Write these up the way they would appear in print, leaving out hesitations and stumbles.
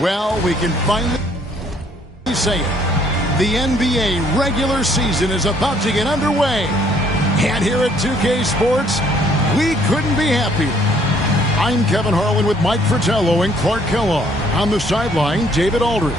Well, we can finally say it. The NBA regular season is about to get underway. And here at 2K Sports, we couldn't be happier. I'm Kevin Harlan with Mike Fratello and Clark Kellogg. On the sideline, David Aldridge.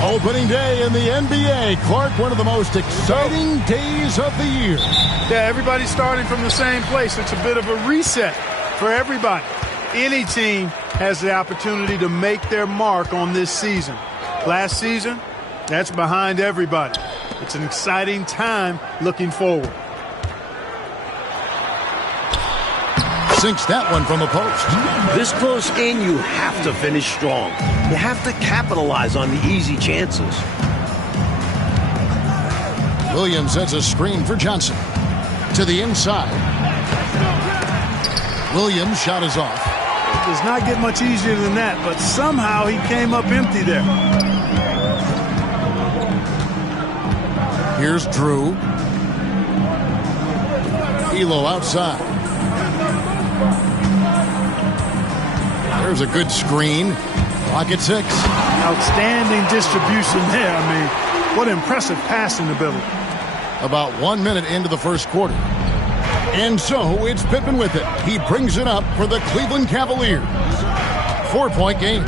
Opening day in the NBA. Clark, one of the most exciting days of the year. Yeah, everybody's starting from the same place. It's a bit of a reset for everybody. Any team has the opportunity to make their mark on this season. Last season, that's behind everybody. It's an exciting time looking forward. Sinks that one from the post. This close in, you have to finish strong. You have to capitalize on the easy chances. Williams sets a screen for Johnson. To the inside. Williams' shot is off. It does not get much easier than that, but somehow he came up empty there. Here's Drew. Elo outside. There's a good screen. Clock at 6. Outstanding distribution there. I mean, what impressive passing ability. About 1 minute into the first quarter. And so it's Pippen with it. He brings it up for the Cleveland Cavaliers. 4-point game.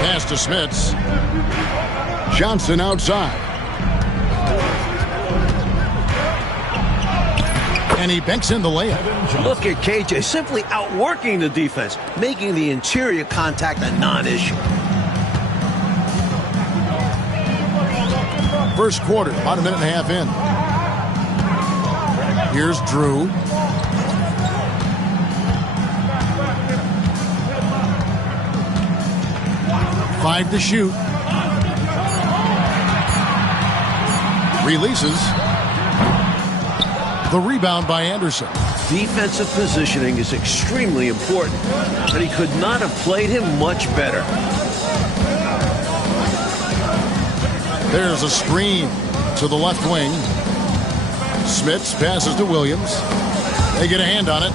Pass to Smits. Johnson outside. And he banks in the layup. Look at KJ simply outworking the defense, making the interior contact a non-issue. First quarter, about a minute and a half in. Here's Drew. Five to shoot. Releases. The rebound by Anderson. Defensive positioning is extremely important, but he could not have played him much better. There's a screen to the left wing. Smits passes to Williams. They get a hand on it.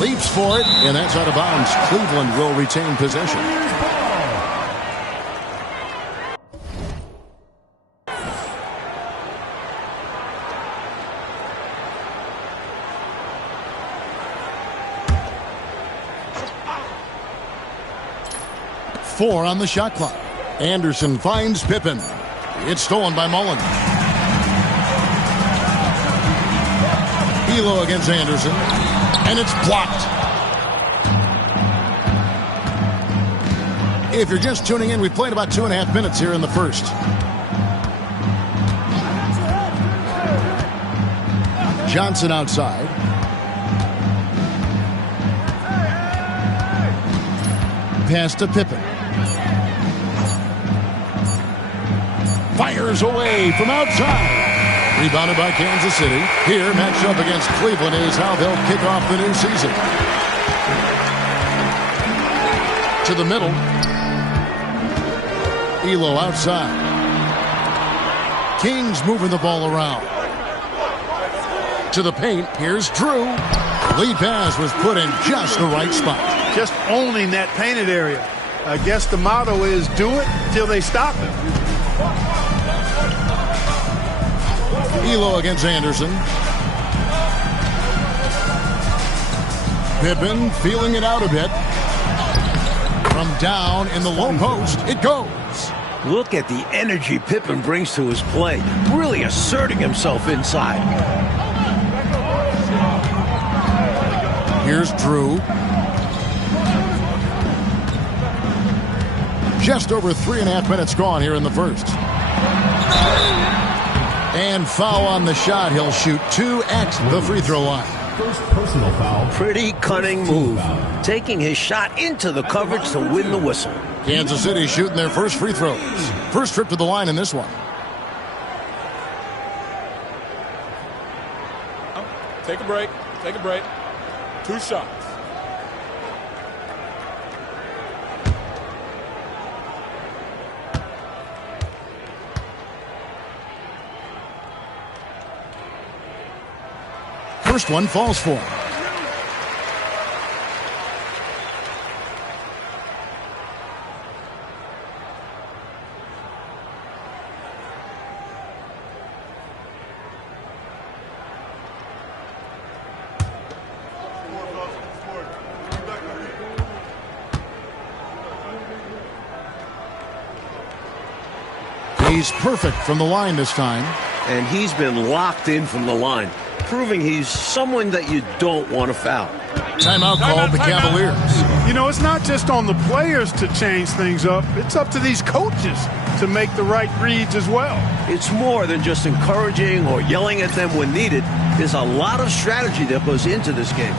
Leaps for it, and that's out of bounds. Cleveland will retain possession. Four on the shot clock. Anderson finds Pippen. It's stolen by Mullen. Elo against Anderson. And it's blocked. If you're just tuning in, we've played about 2.5 minutes here in the first. Johnson outside. Pass to Pippen. Fires away from outside. Rebounded by Kansas City. Here, matched up against Cleveland is how they'll kick off the new season. To the middle. Elo outside. Kings moving the ball around. To the paint. Here's Drew. Lead pass was put in just the right spot. Just owning that painted area. I guess the motto is do it till they stop it. Elo against Anderson. Pippen feeling it out a bit. From down in the low post, it goes. Look at the energy Pippen brings to his play, really asserting himself inside. Here's Drew. Just over 3.5 minutes gone here in the first. And foul on the shot. He'll shoot 2 at the free throw line. First personal foul. Pretty cunning move. Taking his shot into the coverage to win the whistle. Kansas City shooting their first free throws. First trip to the line in this one. Take a break. Take a break. 2 shots. First one falls for him. He's perfect from the line this time. And he's been locked in from the line, proving he's someone that you don't want to foul. Timeout called the Cavaliers. You know, it's not just on the players to change things up. It's up to these coaches to make the right reads as well. It's more than just encouraging or yelling at them when needed. There's a lot of strategy that goes into this game.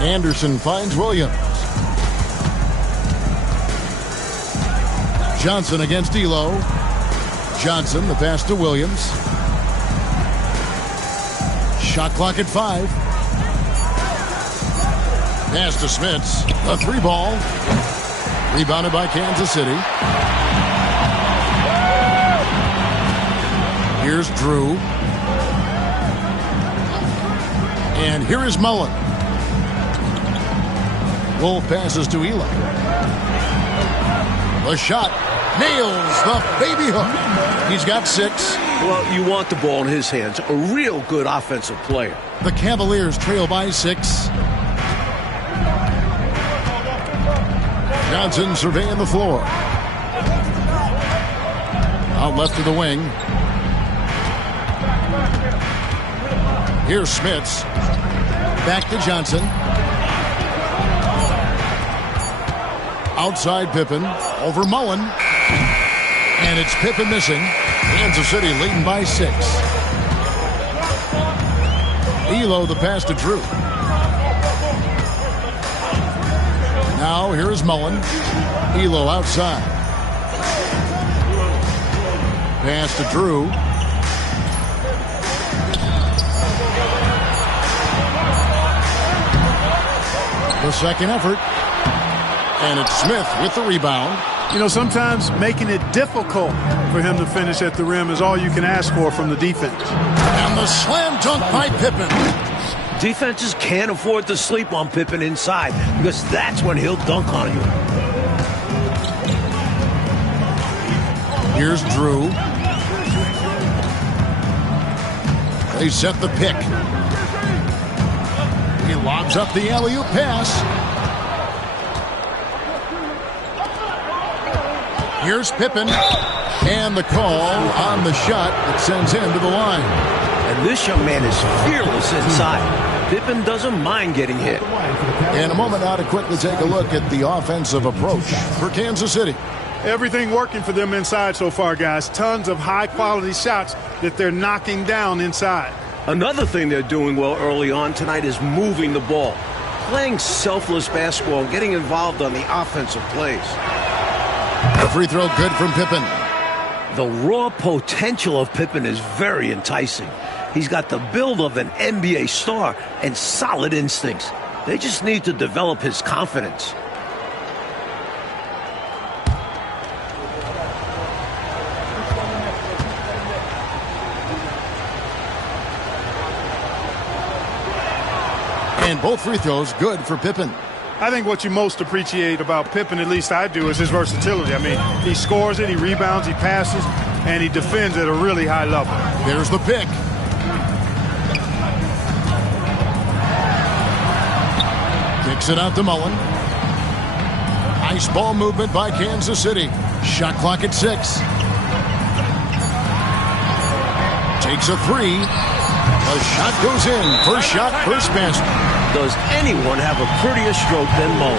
Anderson finds Williams. Johnson against D'Lo. Johnson, the pass to Williams. Shot clock at 5. Pass to Smits. A 3-ball. Rebounded by Kansas City. Here's Drew. And here is Mullen. Wolf passes to Elo. The shot nails the baby hook. He's got 6. Well, you want the ball in his hands. A real good offensive player. The Cavaliers trail by 6. Johnson surveying the floor. Out left to the wing. Here's Smits. Back to Johnson. Outside Pippen. Over Mullen. And it's Pippen missing. Kansas City leading by 6. Elo the pass to Drew. Now here is Mullen. Elo outside. Pass to Drew. The second effort. And it's Smith with the rebound. You know, sometimes making it difficult for him to finish at the rim is all you can ask for from the defense. And the slam dunk by Pippen. Defenses can't afford to sleep on Pippen inside because that's when he'll dunk on you. Here's Drew. They set the pick. He lobs up the alley-oop pass. Here's Pippen. And the call on the shot that sends him to the line. And this young man is fearless inside. Pippen doesn't mind getting hit. In a moment now to quickly take a look at the offensive approach for Kansas City. Everything working for them inside so far, guys. Tons of high-quality shots that they're knocking down inside. Another thing they're doing well early on tonight is moving the ball. Playing selfless basketball and getting involved on the offensive plays. A free throw good from Pippen. The raw potential of Pippen is very enticing. He's got the build of an NBA star and solid instincts. They just need to develop his confidence. And both free throws good for Pippen. I think what you most appreciate about Pippen, at least I do, is his versatility. I mean, he scores it, he rebounds, he passes, and he defends at a really high level. There's the pick. Kicks it out to Mullen. Nice ball movement by Kansas City. Shot clock at 6. Takes a 3. A shot goes in. First shot, first basket. Does anyone have a prettier stroke than Mullen?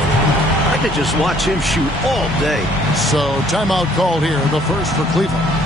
I could just watch him shoot all day. So timeout called here, the first for Cleveland.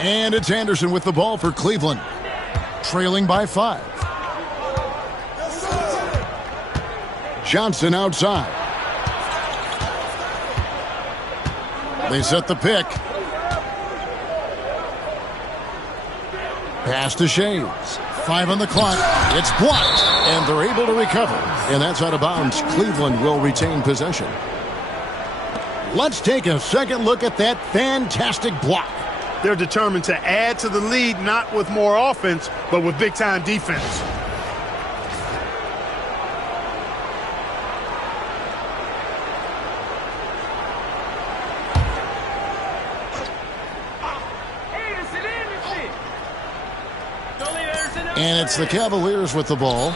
And it's Anderson with the ball for Cleveland. Trailing by 5. Johnson outside. They set the pick. Pass to Shades. 5 on the clock. It's blocked. And they're able to recover. And that's out of bounds. Cleveland will retain possession. Let's take a second look at that fantastic block. They're determined to add to the lead, not with more offense, but with big-time defense. And it's the Cavaliers with the ball.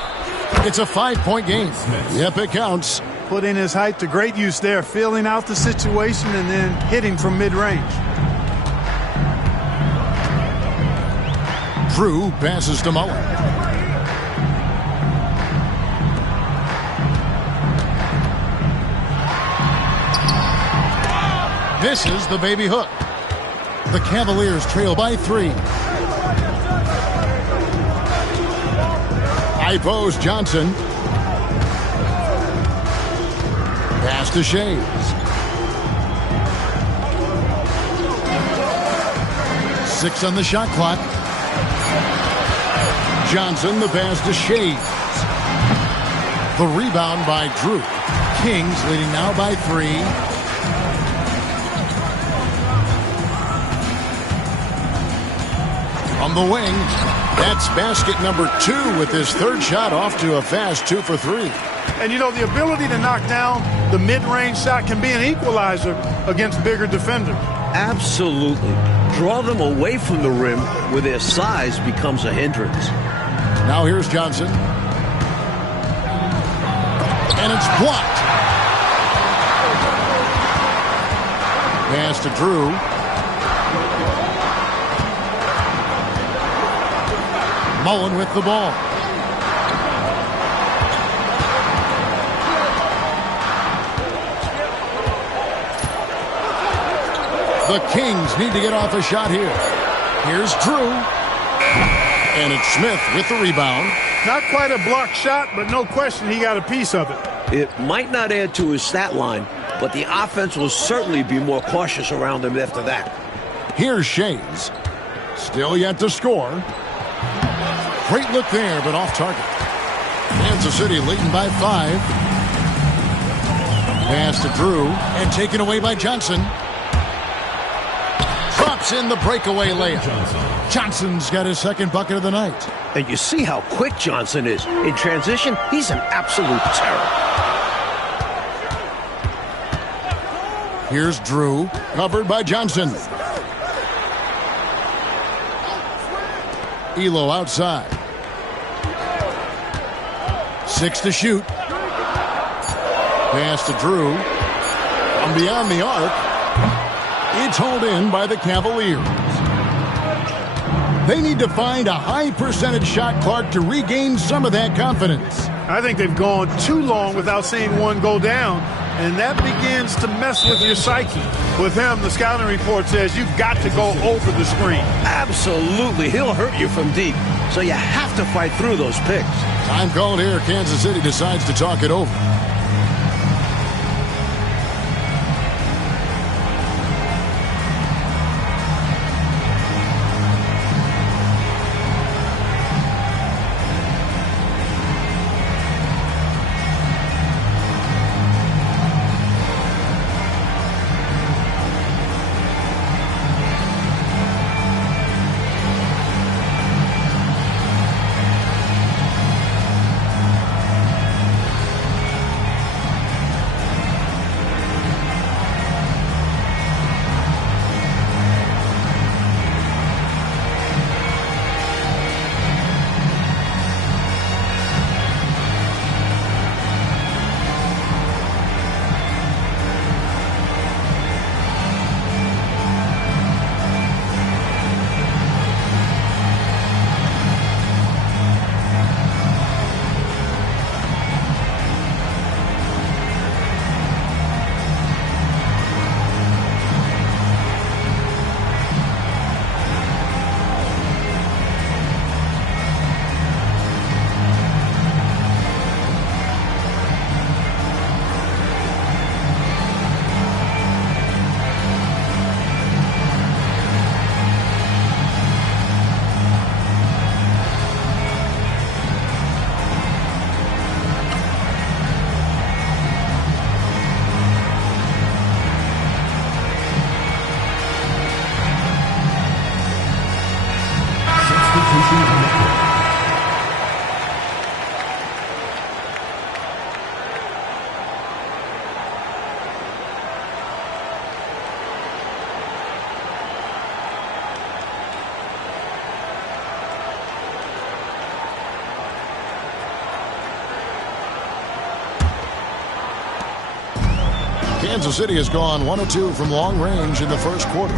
It's a 5-point game. Yep, it counts. Putting his height to great use there, feeling out the situation and then hitting from mid-range. Drew passes to Mullen. This is the baby hook. The Cavaliers trail by 3. High post, Johnson. Pass to Shays. Six on the shot clock. Johnson, the pass to Shays. The rebound by Drew. Kings leading now by 3. On the wing, that's basket number 2 with his third shot off to a fast 2 for 3. And, you know, the ability to knock down the mid-range shot can be an equalizer against bigger defenders. Absolutely. Draw them away from the rim where their size becomes a hindrance. Now here's Johnson. And it's blocked. Pass to Drew. Mullen with the ball. The Kings need to get off a shot here. Here's Drew. And it's Smith with the rebound. Not quite a blocked shot, but no question he got a piece of it. It might not add to his stat line, but the offense will certainly be more cautious around him after that. Here's Shays. Still yet to score. Great look there, but off target. Kansas City leading by 5. Pass to Drew and taken away by Johnson. Drops in the breakaway layup. Johnson's got his second bucket of the night. And you see how quick Johnson is. In transition, he's an absolute terror. Here's Drew, covered by Johnson. Elo outside. 6 to shoot. Pass to Drew. From beyond the arc. It's hauled in by the Cavaliers. They need to find a high percentage shot, Clark, to regain some of that confidence. I think they've gone too long without seeing one go down, and that begins to mess with your psyche. With him, the scouting report says you've got to go over the screen. Absolutely. He'll hurt you from deep, so you have to fight through those picks. Time called here. Kansas City decides to talk it over. Kansas City has gone 1 of 2 from long range in the first quarter.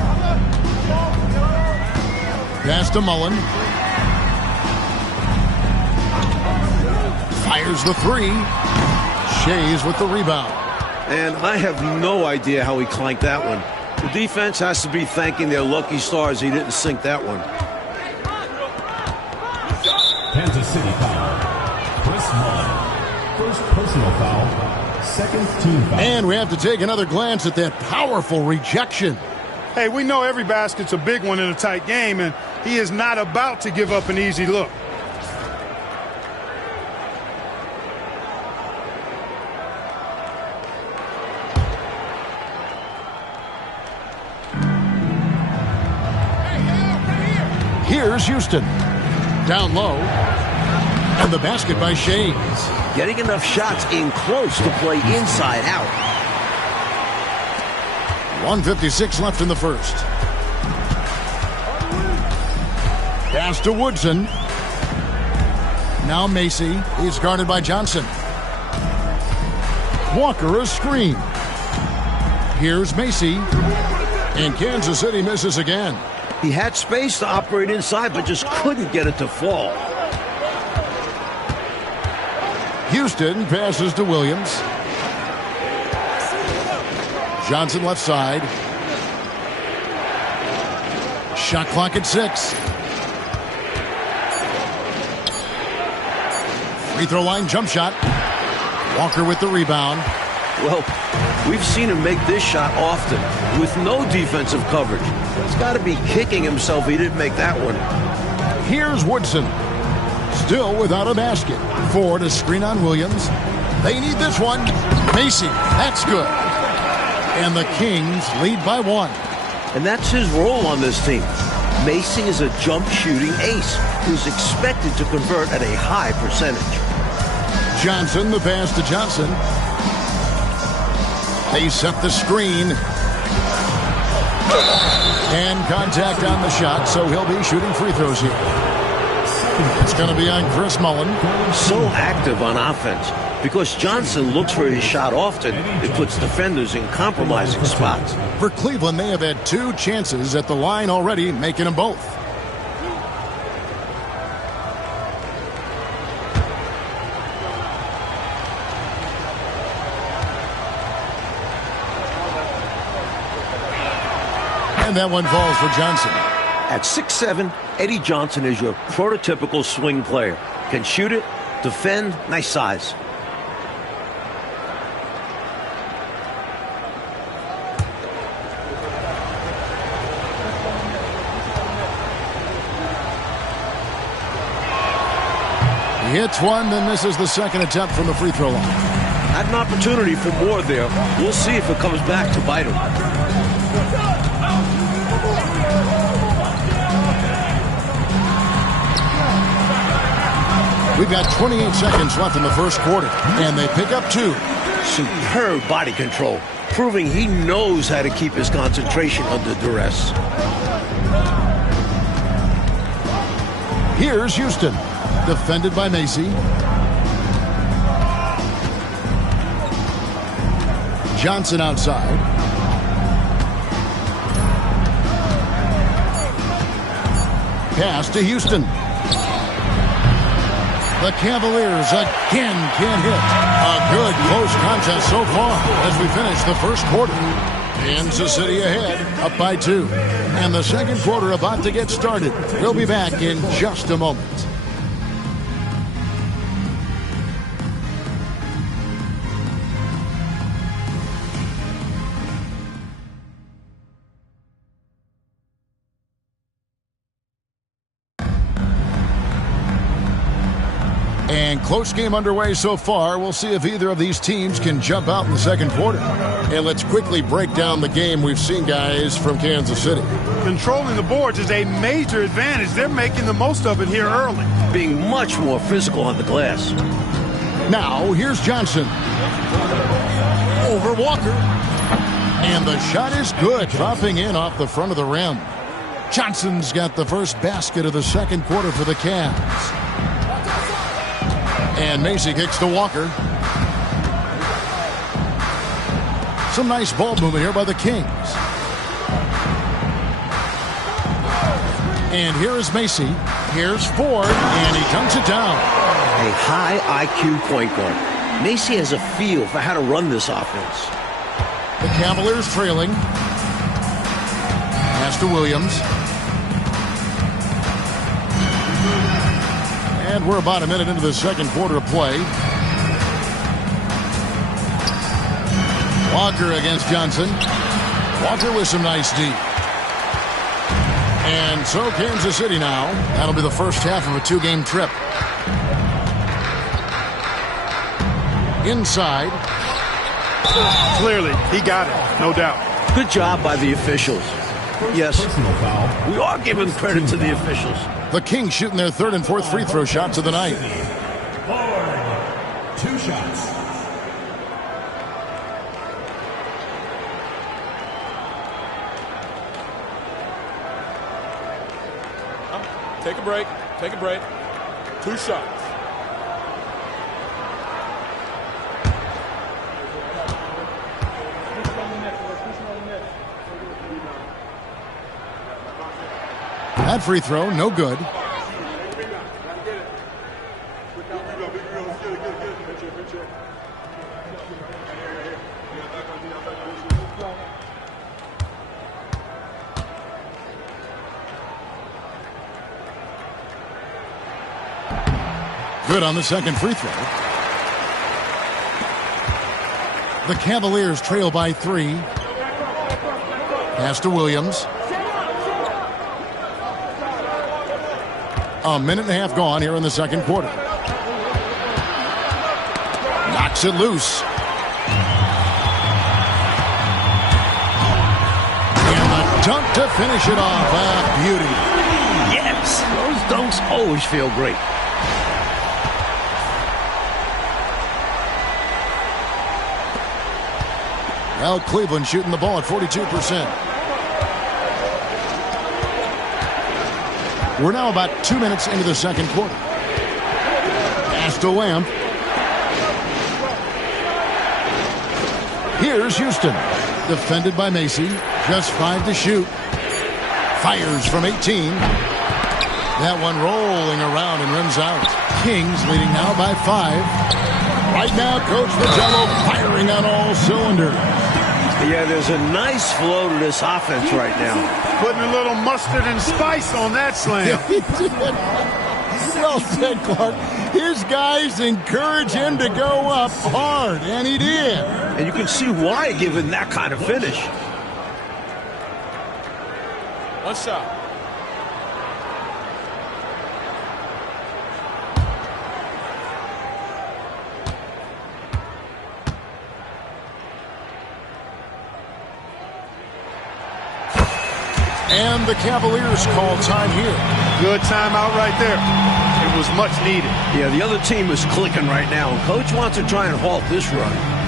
Pass to Mullen. Fires the 3. Shays with the rebound. And I have no idea how he clanked that one. The defense has to be thanking their lucky stars he didn't sink that one. Kansas City foul. Chris Mullin. First personal foul. Second team foul. And we have to take another glance at that powerful rejection. Hey, we know every basket's a big one in a tight game, and he is not about to give up an easy look. Here's Houston. Down low. And the basket by Shades. Getting enough shots in close to play inside out. 1:56 left in the first. Pass to Woodson. Now Macy. He's guarded by Johnson. Walker a screen. Here's Macy. And Kansas City misses again. He had space to operate inside, but just couldn't get it to fall. Houston passes to Williams. Johnson left side. Shot clock at 6. Free throw line jump shot. Walker with the rebound. Well, we've seen him make this shot often with no defensive coverage. He's got to be kicking himself he didn't make that one. Here's Woodson. Still without a basket. Ford a screen on Williams. They need this one. Macy. That's good. And the Kings lead by 1. And that's his role on this team. Macy is a jump shooting ace who's expected to convert at a high percentage. Johnson, the pass to Johnson. They set the screen. And contact on the shot, so he'll be shooting free throws here. It's going to be on Chris Mullin. So active on offense. Because Johnson looks for his shot often, it puts defenders in compromising spots. For Cleveland, they have had 2 chances at the line already, making them both. And that one falls for Johnson. At 6'7", Eddie Johnson is your prototypical swing player. Can shoot it, defend, nice size. He hits one, then misses the second attempt from the free throw line. Had an opportunity for more there. We'll see if it comes back to bite him. We've got 28 seconds left in the first quarter, and they pick up 2. Superb body control, proving he knows how to keep his concentration under duress. Here's Houston, defended by Macy. Johnson outside. Pass to Houston. The Cavaliers again can't hit. A good close contest so far as we finish the first quarter. Kansas City ahead, up by 2. And the second quarter about to get started. We'll be back in just a moment. And close game underway so far. We'll see if either of these teams can jump out in the second quarter. And let's quickly break down the game we've seen, guys, from Kansas City. Controlling the boards is a major advantage. They're making the most of it here early. Being much more physical on the glass. Now, here's Johnson. Over Walker. And the shot is good, dropping in off the front of the rim. Johnson's got the first basket of the second quarter for the Cavs. And Macy kicks to Walker. Some nice ball movement here by the Kings. And here is Macy. Here's Ford, and he dunks it down. A high IQ point guard. Macy has a feel for how to run this offense. The Cavaliers trailing. Pass to Williams. And we're about a minute into the second quarter of play. Walker against Johnson. Walker with some nice D. And so Kansas City now. That'll be the first half of a two-game trip. Inside. Clearly, he got it, no doubt. Good job by the officials. Yes, Personal foul. we are giving credit to the officials. The Kings shooting their third and fourth free throw shots of the night. Ford. 2 shots. Take a break. Take a break. 2 shots. That free throw, no good. Good on the second free throw. The Cavaliers trail by 3. Pass to Williams. A minute and a half gone here in the second quarter. Knocks it loose. And the dunk to finish it off. Ah, beauty. Yes, those dunks always feel great. Well, Cleveland shooting the ball at 42%. We're now about 2 minutes into the second quarter. Pass to Lamb. Here's Houston. Defended by Macy. Just 5 to shoot. Fires from 18. That one rolling around and rims out. Kings leading now by 5. Right now, Coach Vitello firing on all cylinders. Yeah, there's a nice flow to this offense right now. Putting a little mustard and spice on that slam. He did. Well said, Clark. His guys encourage him to go up hard, and he did. And you can see why, given that kind of finish. 1 shot. And the Cavaliers call time here. Good timeout right there. It was much needed. Yeah, the other team is clicking right now. Coach wants to try and halt this run.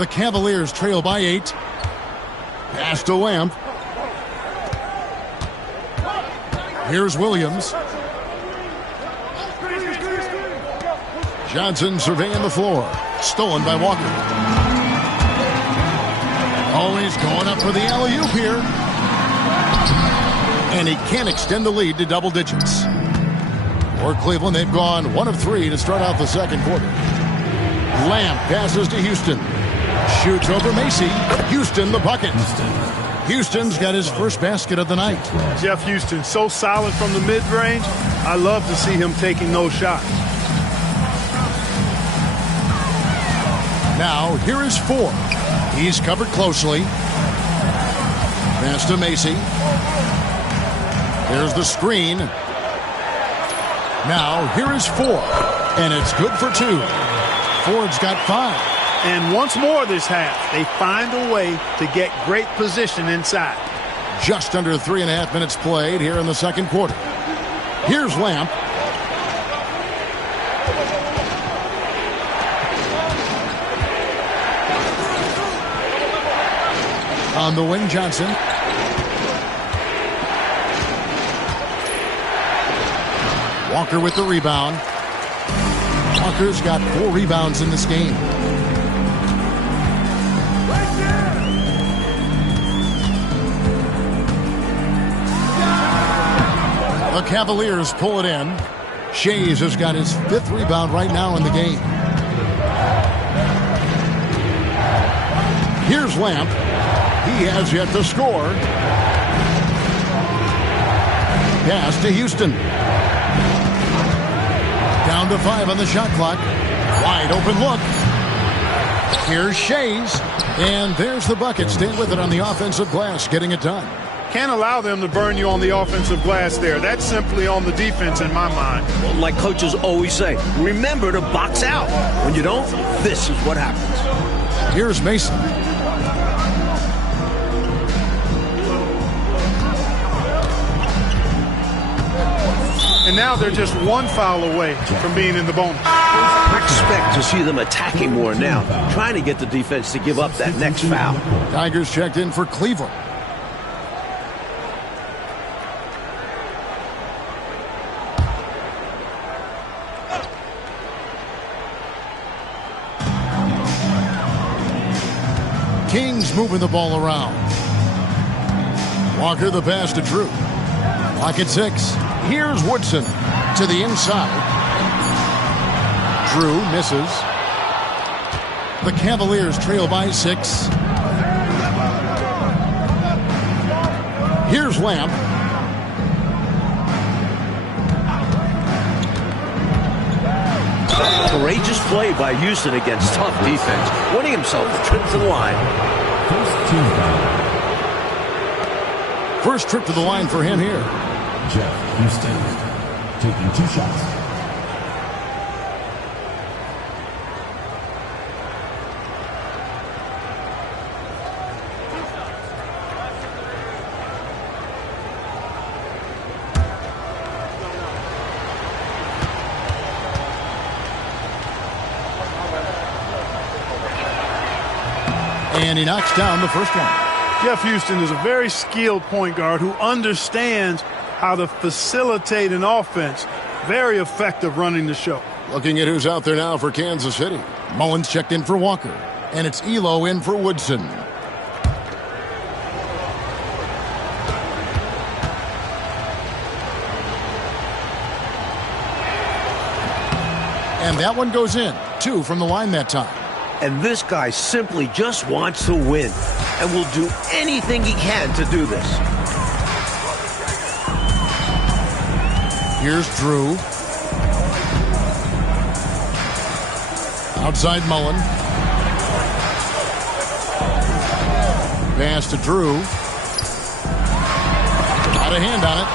The Cavaliers trail by 8. Pass to Lamb. Here's Williams. Johnson surveying the floor. Stolen by Walker. Oh, he's going up for the alley-oop here. And he can't extend the lead to double digits. For Cleveland, they've gone 1 of 3 to start out the second quarter. Lamb passes to Houston. Shoots over Macy. Houston the bucket. Houston's got his first basket of the night. Jeff Houston, so solid from the mid-range. I love to see him taking those shots. Now, here is 4. He's covered closely. Pass to Macy. There's the screen. Now, here is 4. And it's good for 2. Ford's got 5. And once more this half, they find a way to get great position inside. Just under 3.5 minutes played here in the second quarter. Here's Lamb. On the wing, Johnson. Walker with the rebound. Walker's got 4 rebounds in this game. The Cavaliers pull it in. Shays has got his 5th rebound right now in the game. Here's Lamb. He has yet to score. Pass to Houston. Down to 5 on the shot clock. Wide open look. Here's Shays. And there's the bucket. Stay with it on the offensive glass, getting it done. Can't allow them to burn you on the offensive glass there. That's simply on the defense in my mind. Well, like coaches always say, remember to box out. When you don't, this is what happens. Here's Mason. And now they're just 1 foul away from being in the bonus. I expect to see them attacking more now, trying to get the defense to give up that next foul. Tigers checked in for Cleveland. Kings moving the ball around. Walker the pass to Drew. Clock at 6. Here's Woodson to the inside. Drew misses. The Cavaliers trail by 6. Here's Lamb. Courageous play by Houston against tough defense, winning himself a trip to the line. First team foul. First trip to the line for him here. Jeff Houston taking 2 shots. And he knocks down the first one. Jeff Houston is a very skilled point guard who understands how to facilitate an offense. Very effective running the show. Looking at who's out there now for Kansas City. Mullins checked in for Walker. And it's Elo in for Woodson. And that one goes in. 2 from the line that time. And this guy simply just wants to win and will do anything he can to do this. Here's Drew. Outside Mullen. Pass to Drew. Got a hand on it.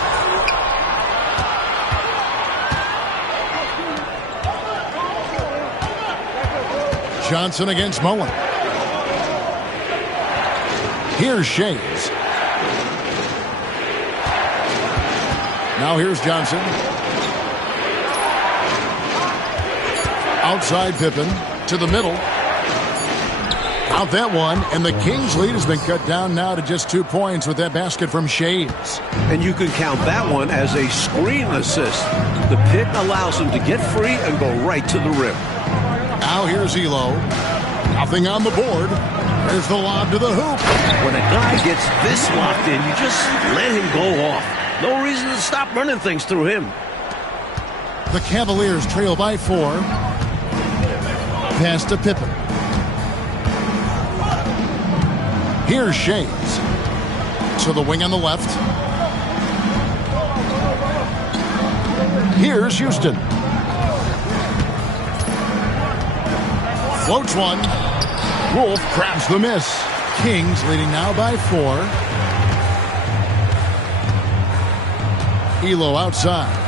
Johnson against Mullen. Here's Shays. Now here's Johnson. Outside Pippen to the middle. Count that one, and the Kings' lead has been cut down now to just 2 points with that basket from Shades. And you can count that one as a screen assist. The pick allows him to get free and go right to the rim. Now here's Elo. Nothing on the board. There's the lob to the hoop. When a guy gets this locked in, you just let him go off. No reason to stop running things through him. The Cavaliers trail by 4. Pass to Pippen. Here's Shades. To the wing on the left. Here's Houston. Floats one. Wolf grabs the miss. Kings leading now by 4. Elo outside.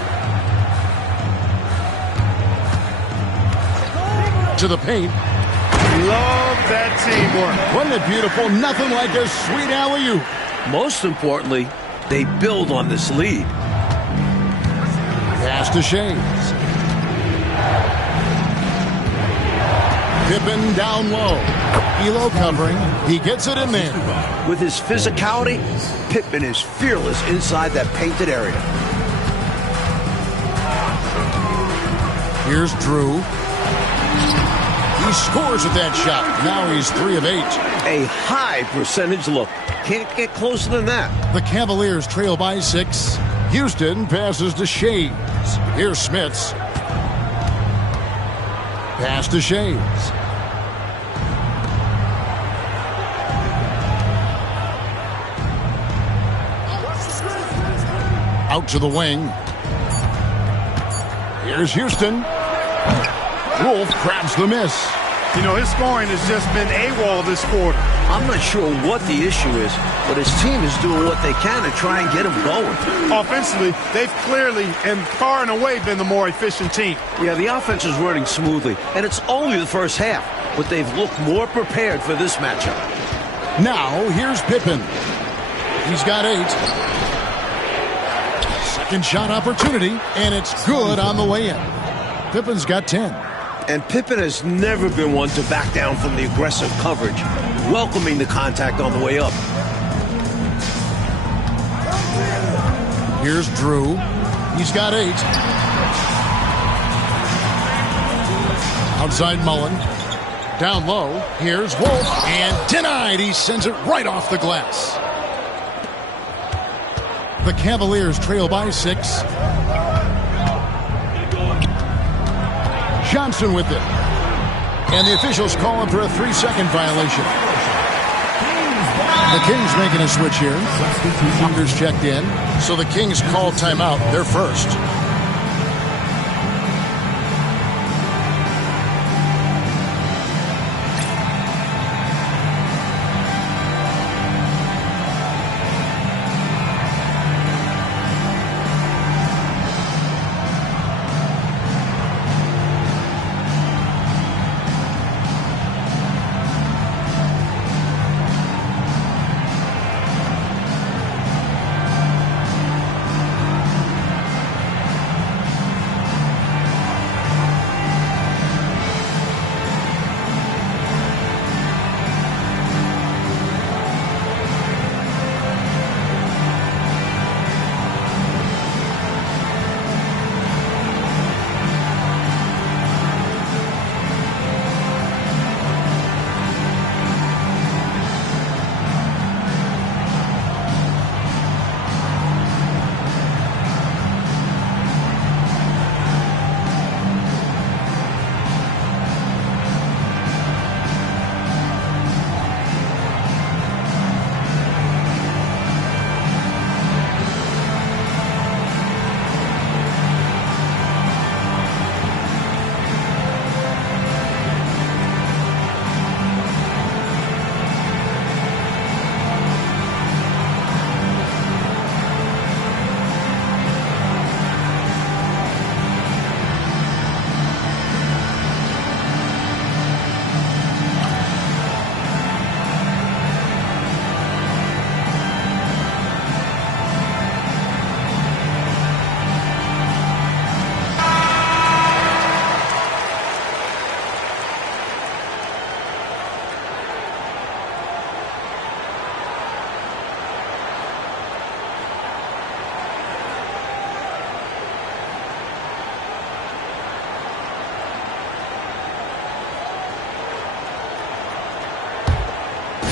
To the paint. Love that teamwork. Wasn't it beautiful? Nothing like a sweet alley-oop. Most importantly, they build on this lead. Pass to Shades. Pippen down low. Elo covering. He gets it in there. With his physicality, Pippen is fearless inside that painted area. Here's Drew. He scores with that shot. Now he's 3 of 8. A high percentage look. Can't get closer than that. The Cavaliers trail by 6. Houston passes to Shades. Here's Smits. Pass to Shades. Out to the wing. Here's Houston. Wolf grabs the miss. You know, his scoring has just been AWOL this quarter. I'm not sure what the issue is, but his team is doing what they can to try and get him going. Offensively, they've clearly and far and away been the more efficient team. Yeah, the offense is running smoothly, and it's only the first half, but they've looked more prepared for this matchup. Now, here's Pippen. He's got 8. Second shot opportunity, and it's good on the way in. Pippen's got 10. And Pippen has never been one to back down from the aggressive coverage, welcoming the contact on the way up. Here's Drew. He's got 8. Outside Mullen. Down low. Here's Wolf. And denied. He sends it right off the glass. The Cavaliers trail by 6. Johnson with it. And the officials call him for a 3-second violation. The Kings making a switch here. Numbers checked in. So the Kings call timeout. They're first.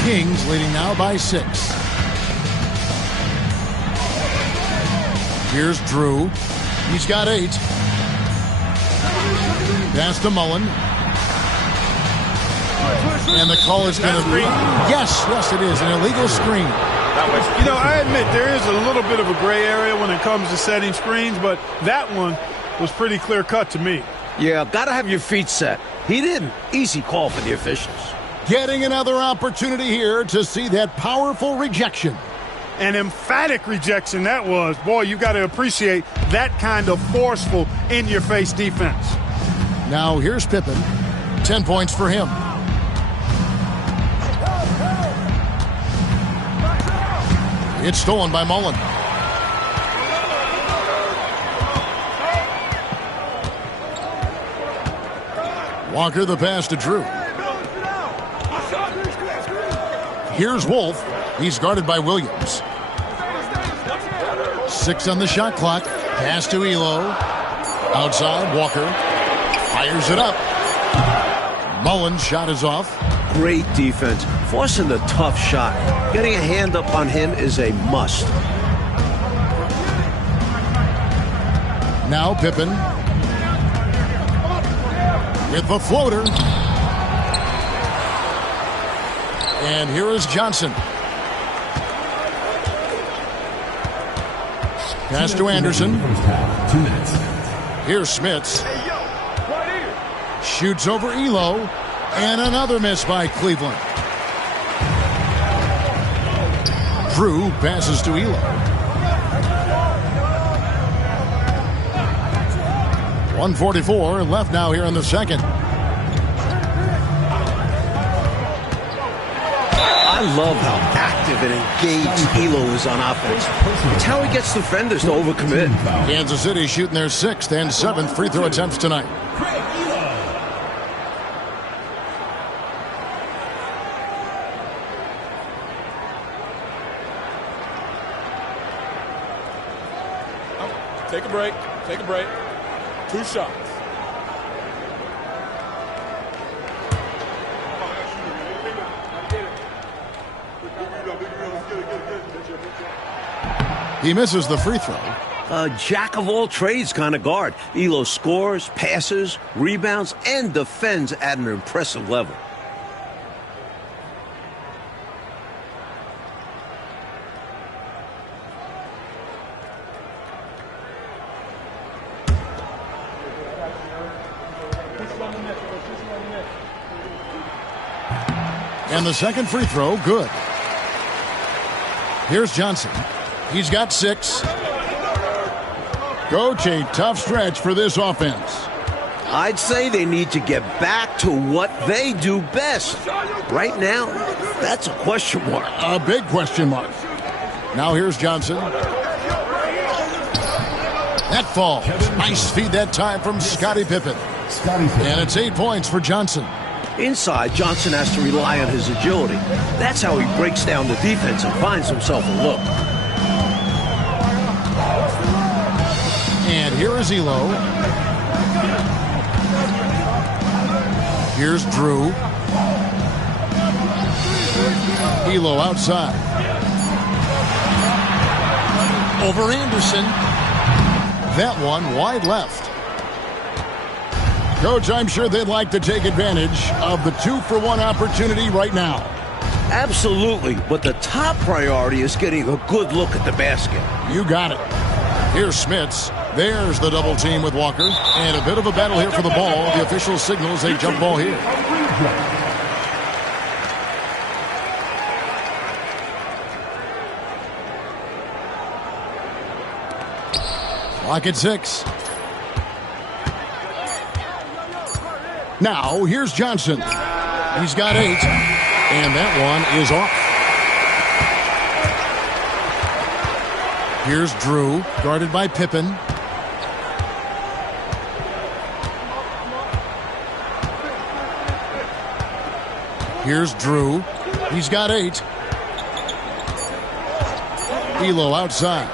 Kings leading now by 6. Here's Drew. He's got 8. Pass to Mullen. And the call is going to be... Yes, it is. An illegal screen. You know, I admit there is a little bit of a gray area when it comes to setting screens, but that one was pretty clear-cut to me. Yeah, got to have your feet set. He didn't. Easy call for the officials. Getting another opportunity here to see that powerful rejection. An emphatic rejection that was. Boy, you got to appreciate that kind of forceful, in-your-face defense. Now here's Pippen. 10 points for him. It's stolen by Mullen. Walker the pass to Drew. Here's Wolf. He's guarded by Williams. 6 on the shot clock. Pass to Elo. Outside, Walker. Fires it up. Mullen's shot is off. Great defense. Forcing the tough shot. Getting a hand up on him is a must. Now Pippen. With the floater. And here is Johnson. Pass to Anderson. Here's Smits. Shoots over Elo. And another miss by Cleveland. Drew passes to Elo. 1:44 left now here in the second. I love how active and engaged Elo is on offense. It's how he gets defenders to overcommit. Kansas City shooting their 6th and 7th free throw attempts tonight. Take a break. Take a break. 2 shots. He misses the free throw. A jack-of-all-trades kind of guard. Elo scores, passes, rebounds, and defends at an impressive level. And the second free throw, good. Here's Johnson. He's got 6. Coach, a tough stretch for this offense. I'd say they need to get back to what they do best. Right now, that's a question mark. A big question mark. Now here's Johnson. That falls. Nice feed that time from Scottie Pippen. And it's 8 points for Johnson. Inside, Johnson has to rely on his agility. That's how he breaks down the defense and finds himself a look. And here is Elo. Here's Drew. Elo outside. Over Anderson. That one wide left. Coach, I'm sure they'd like to take advantage of the 2-for-1 opportunity right now. Absolutely, but the top priority is getting a good look at the basket. You got it. Here's Smits. There's the double team with Walker. And a bit of a battle here for the ball. The official signals a jump ball here. Clock at 6. Now, here's Johnson. He's got 8. And that one is off. Here's Drew, guarded by Pippen. Here's Drew. He's got 8. Elo outside.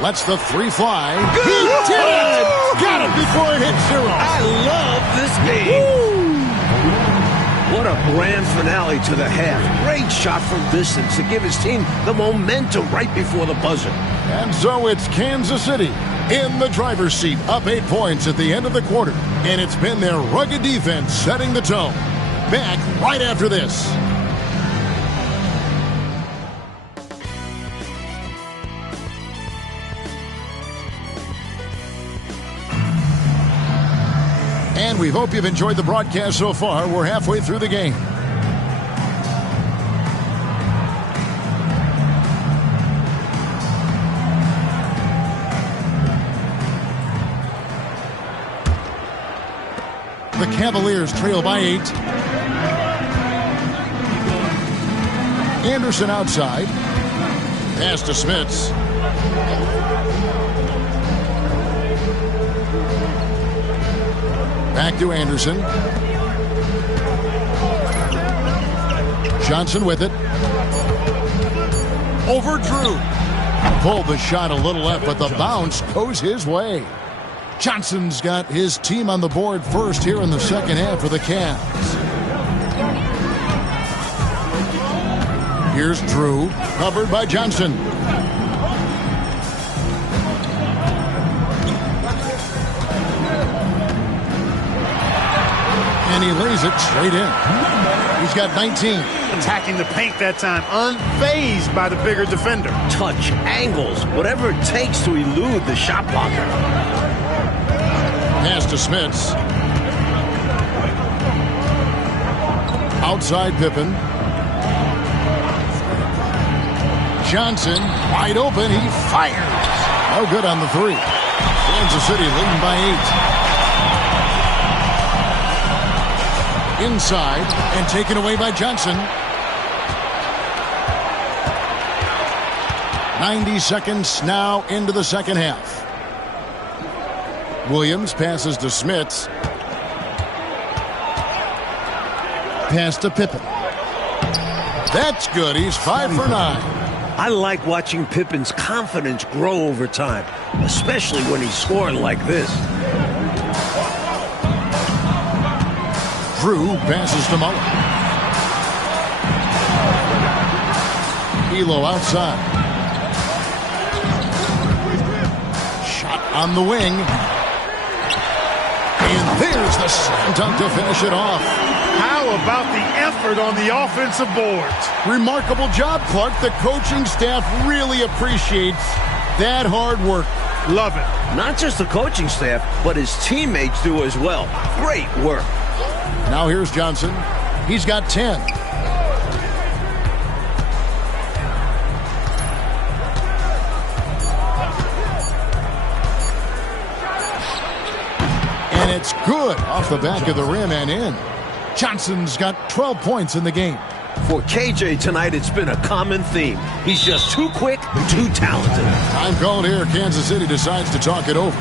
Lets the 3 fly. Good. He did it! Got it before it hit 0. I love this game. What a grand finale to the half. Great shot from distance to give his team the momentum right before the buzzer. And so it's Kansas City in the driver's seat, up 8 points at the end of the quarter. And it's been their rugged defense setting the tone. Back right after this. And we hope you've enjoyed the broadcast so far. We're halfway through the game. The Cavaliers trail by 8. Anderson outside. Pass to Smits. Back to Anderson. Johnson with it. Over Drew. Pulled the shot a little left, but the bounce goes his way. Johnson's got his team on the board first here in the second half for the Cavs. Here's Drew, covered by Johnson. And he lays it straight in. He's got 19. Attacking the paint that time, unfazed by the bigger defender. Touch, angles, whatever it takes to elude the shot blocker. Pass to Smits. Outside Pippen. Johnson, wide open, he fires. No good on the three. Kansas City leading by 8. Inside and taken away by Johnson. 90 seconds now into the second half. Williams passes to Smits. Pass to Pippen. That's good. He's 5 for 9. I like watching Pippen's confidence grow over time, especially when he's scoring like this. Drew passes to Mullen. Elo outside. Shot on the wing. And there's the slam dunk to finish it off. How about the effort on the offensive boards? Remarkable job, Clark. The coaching staff really appreciates that hard work. Love it. Not just the coaching staff, but his teammates do as well. Great work. Now here's Johnson. He's got 10. And it's good off the back of the rim and in. Johnson's got 12 points in the game. For KJ tonight, it's been a common theme. He's just too quick, too talented. Time called here. Kansas City decides to talk it over.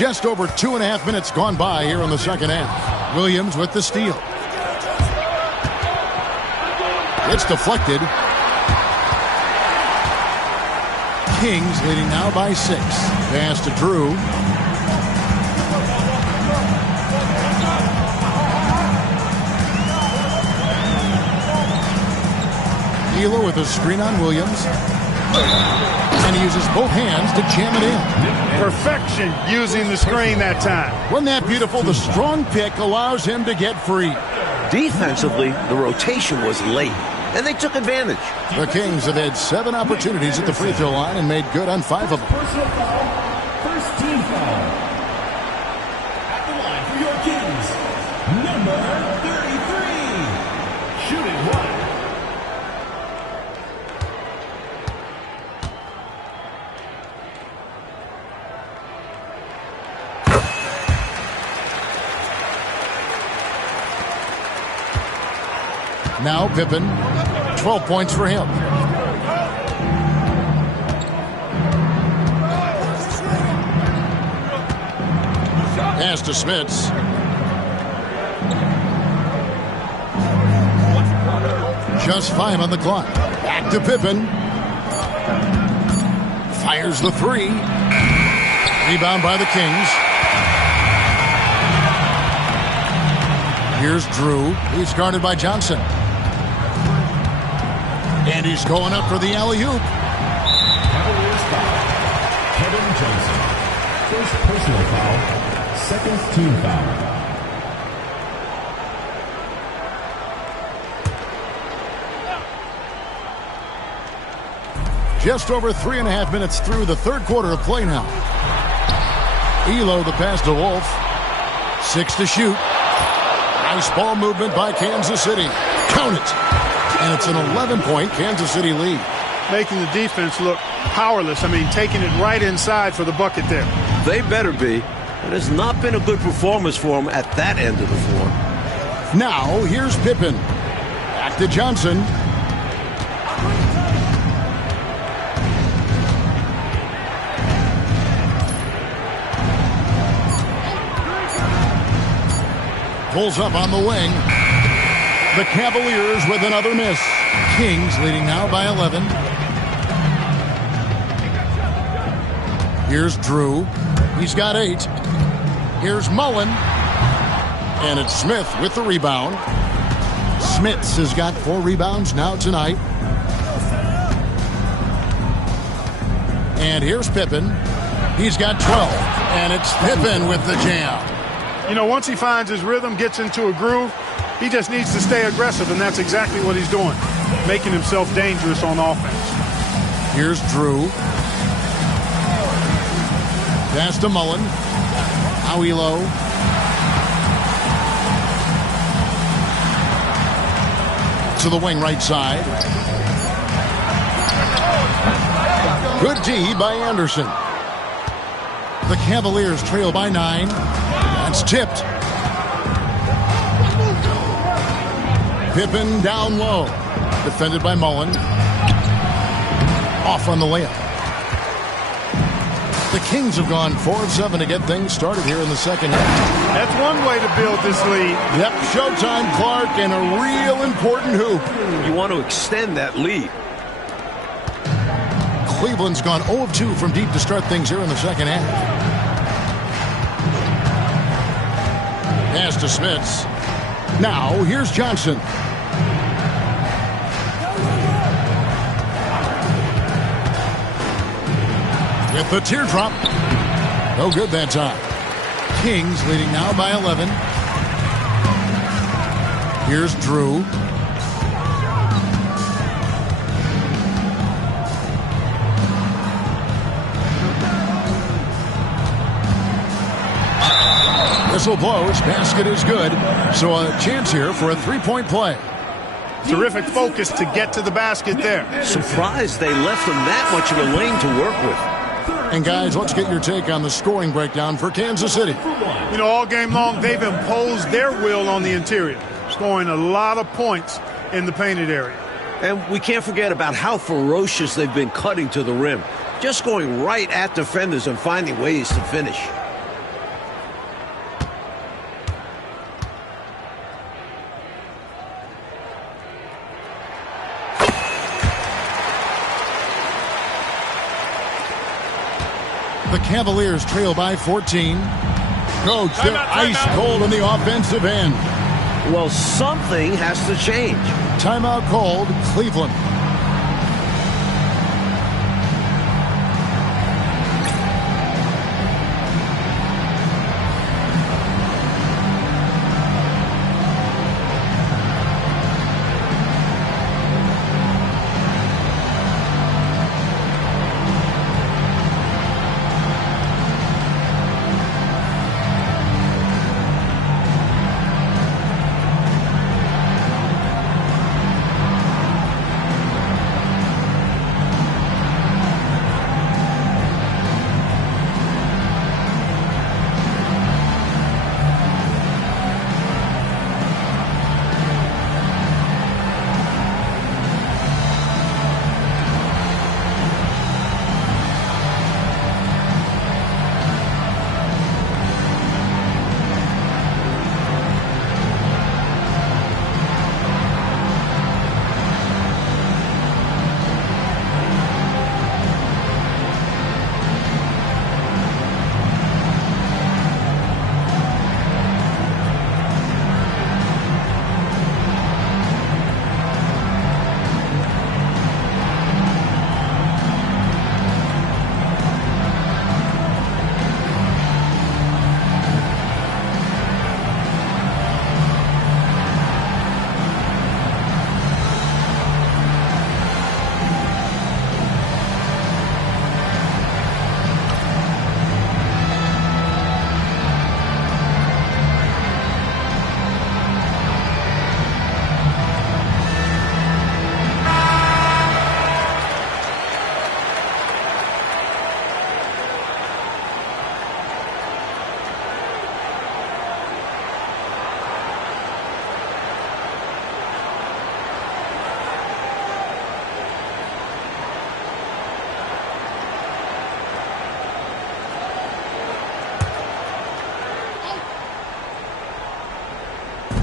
Just over 2.5 minutes gone by here in the second half. Williams with the steal. It's deflected. Kings leading now by 6. Pass to Drew. Elo with a screen on Williams. And he uses both hands to jam it in. Perfection using the screen that time. Wasn't that beautiful? The strong pick allows him to get free. Defensively, the rotation was late, and they took advantage. The Kings have had 7 opportunities at the free throw line and made good on 5 of them. Personal foul. First team foul. At the line for your Kings, number 33. Shooting one. Now Pippen, 12 points for him. Pass to Smits. Just 5 on the clock. Back to Pippen. Fires the 3. Rebound by the Kings. Here's Drew. He's guarded by Johnson. And he's going up for the alley-oop. Cavaliers foul. Kevin Johnson. First personal foul. Second team foul. Just over 3.5 minutes through the third quarter of play now. Elo the pass to Wolf. 6 to shoot. Nice ball movement by Kansas City. Count it. And it's an 11-point Kansas City lead. Making the defense look powerless. I mean, taking it right inside for the bucket there. They better be. It has not been a good performance for them at that end of the floor. Now, here's Pippen. Back to Johnson. Pulls up on the wing. The Cavaliers with another miss. Kings leading now by 11. Here's Drew. He's got 8. Here's Mullen. And it's Smith with the rebound. Smits has got 4 rebounds now tonight. And here's Pippen. He's got 12. And it's Pippen with the jam. You know, once he finds his rhythm, gets into a groove, he just needs to stay aggressive, and that's exactly what he's doing, making himself dangerous on offense. Here's Drew. Pass to Mullen. Now Elo. To the wing right side. Good D by Anderson. The Cavaliers trail by 9. That's tipped. Pippen down low. Defended by Mullen. Off on the layup. The Kings have gone 4 of 7 to get things started here in the second half. That's one way to build this lead. Yep, showtime, Clark, and a real important hoop. You want to extend that lead. Cleveland's gone 0 of 2 from deep to start things here in the second half. Pass to Smits. Now, here's Johnson. With the teardrop. No good that time. Kings leading now by 11. Here's Drew. Whistle blows. Basket is good. So a chance here for a 3-point play. Terrific focus to get to the basket there. Surprised they left him that much of a lane to work with. And guys, let's get your take on the scoring breakdown for Kansas City. You know, all game long, they've imposed their will on the interior, scoring a lot of points in the painted area. And we can't forget about how ferocious they've been cutting to the rim. Just going right at defenders and finding ways to finish. The Cavaliers trail by 14. Coach, they're ice cold on the offensive end. Well, something has to change. Timeout called, Cleveland.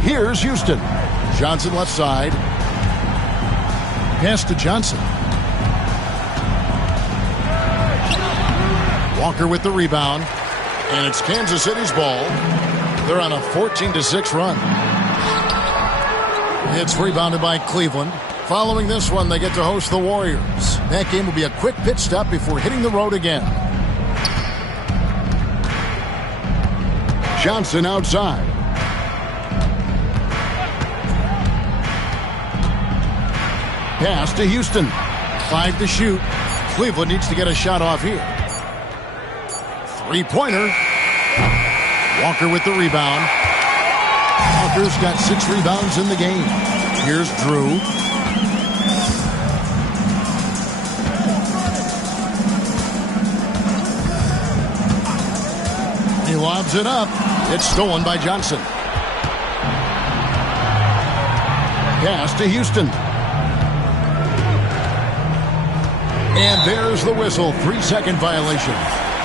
Here's Houston. Johnson left side. Pass to Johnson. Walker with the rebound. And it's Kansas City's ball. They're on a 14-6 run. It's rebounded by Cleveland. Following this one, they get to host the Warriors. That game will be a quick pit stop before hitting the road again. Johnson outside. Pass to Houston. 5 to shoot. Cleveland needs to get a shot off here. Three-pointer. Walker with the rebound. Walker's got 6 rebounds in the game. Here's Drew. He lobs it up. It's stolen by Johnson. Pass to Houston. And there's the whistle. 3-second violation.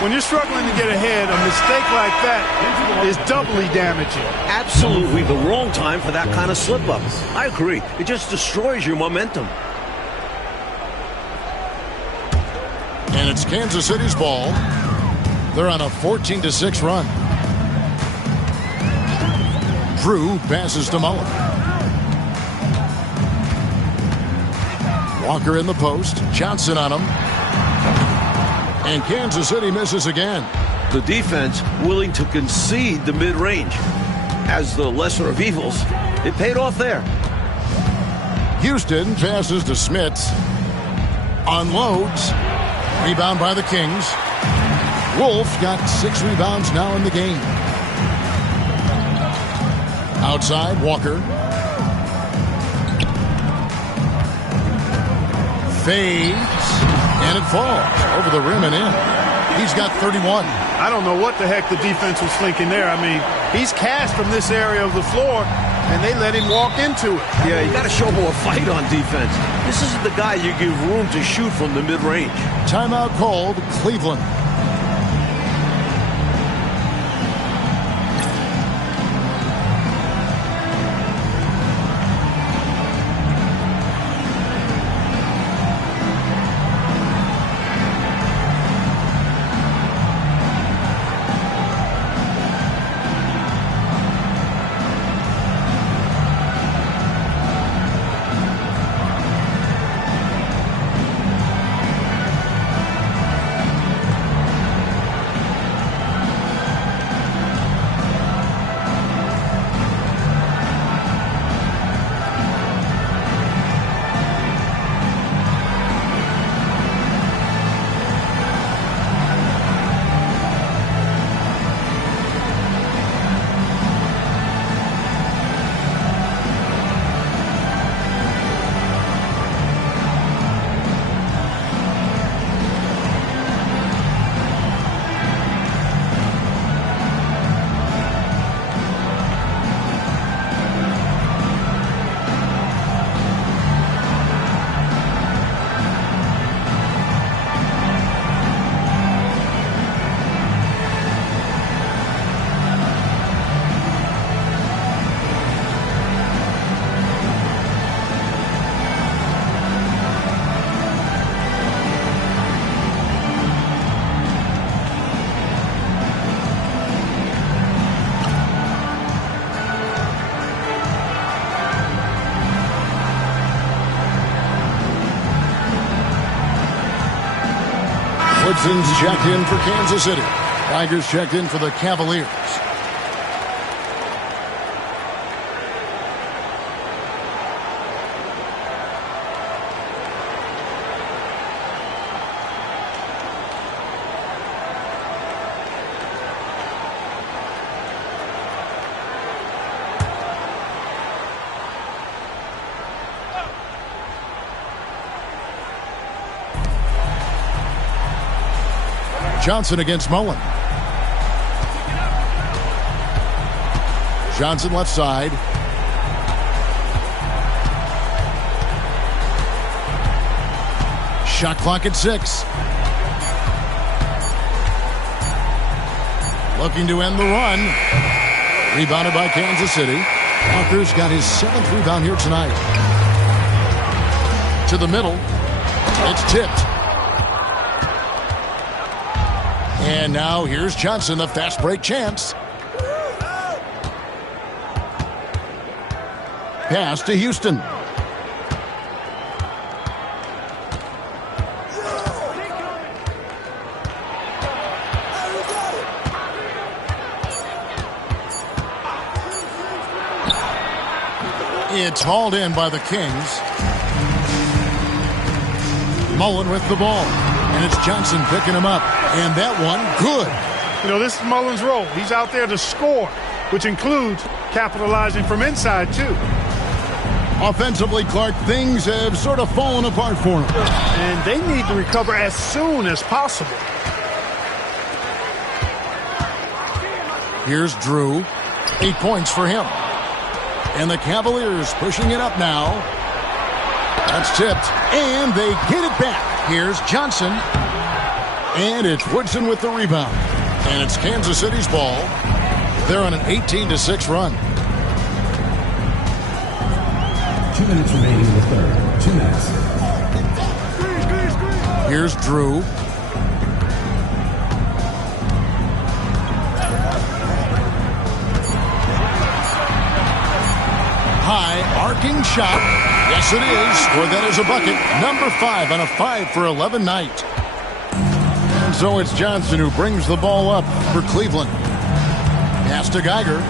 When you're struggling to get ahead, a mistake like that is doubly damaging. Absolutely the wrong time for that kind of slip-up. I agree. It just destroys your momentum. And it's Kansas City's ball. They're on a 14-6 run. Drew passes to Mullen. Walker in the post. Johnson on him. And Kansas City misses again. The defense willing to concede the mid-range. As the lesser of evils, it paid off there. Houston passes to Smits. Unloads. Rebound by the Kings. Wolf got 6 rebounds now in the game. Outside, Walker. Fades. And it falls over the rim and in. He's got 31. I don't know what the heck the defense was thinking there. I mean, he's cast from this area of the floor, and they let him walk into it. Yeah, you got to show more fight on defense. This isn't the guy you give room to shoot from the mid-range. Timeout called, Cleveland. Woodson's checked in for Kansas City. Tigers checked in for the Cavaliers. Johnson against Mullen. Johnson left side. Shot clock at 6. Looking to end the run. Rebounded by Kansas City. Walker's got his 7th rebound here tonight. To the middle. It's tipped. And now here's Johnson, the fast break chance. Pass to Houston. It's hauled in by the Kings. Mullen with the ball. And it's Johnson picking him up. And that one, good. You know, this is Mullen's role. He's out there to score, which includes capitalizing from inside, too. Offensively, Clark, things have sort of fallen apart for him. And they need to recover as soon as possible. Here's Drew. 8 points for him. And the Cavaliers pushing it up now. That's tipped. And they get it back. Here's Johnson. And it's Woodson with the rebound. And it's Kansas City's ball. They're on an 18-6 run. 2 minutes remaining in the third. 2 minutes. Here's Drew. High arcing shot. Yes, it is. Scored that as a bucket. Number 5 on a 5 for 11 night. And so it's Johnson who brings the ball up for Cleveland. Pass to Geiger.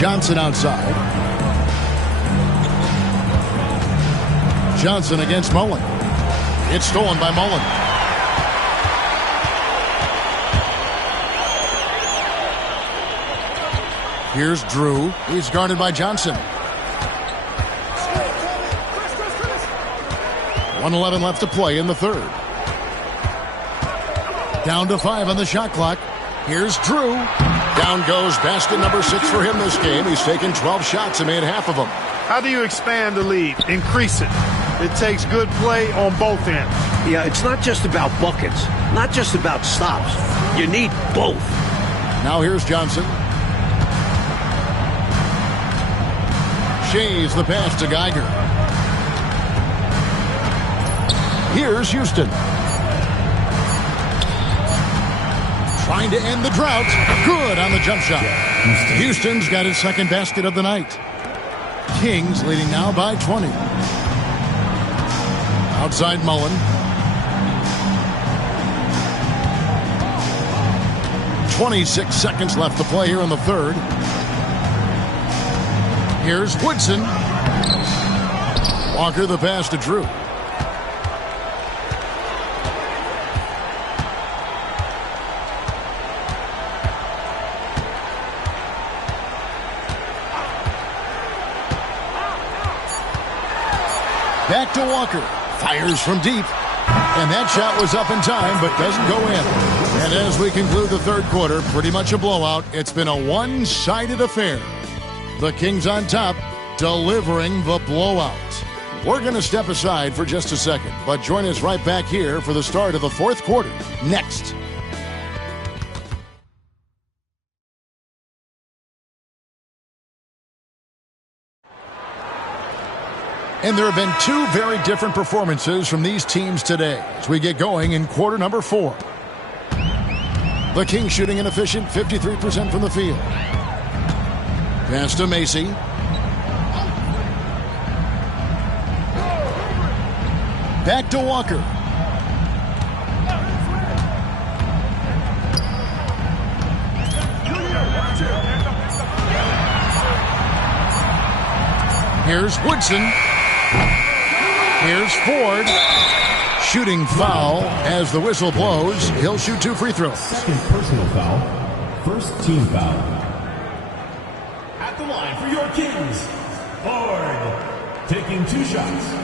Johnson outside. Johnson against Mullen. It's stolen by Mullen. Here's Drew. He's guarded by Johnson. 1:11 left to play in the third. Down to 5 on the shot clock. Here's Drew. Down goes basket number 6 for him this game. He's taken 12 shots and made half of them. How do you expand the lead? Increase it. It takes good play on both ends. Yeah, it's not just about buckets, not just about stops. You need both. Now here's Johnson. Shays the pass to Geiger. Here's Houston. Trying to end the drought. Good on the jump shot. Houston's got his second basket of the night. Kings leading now by 20. Outside Mullen. 26 seconds left to play here in the third. Here's Woodson. Walker the pass to Drew. Back to Walker. Fires from deep. And that shot was up in time, but doesn't go in. And as we conclude the third quarter, pretty much a blowout. It's been a one-sided affair. The Kings on top, delivering the blowout. We're going to step aside for just a second, but join us right back here for the start of the fourth quarter. Next. And there have been two very different performances from these teams today as we get going in quarter number 4. The Kings shooting an efficient 53% from the field. Pass to Macy. Back to Walker. Here's Woodson. Here's Ford. Shooting foul as the whistle blows. He'll shoot 2 free throws. Second personal foul. First team foul. At the line for your Kings, Ford. Taking 2 shots.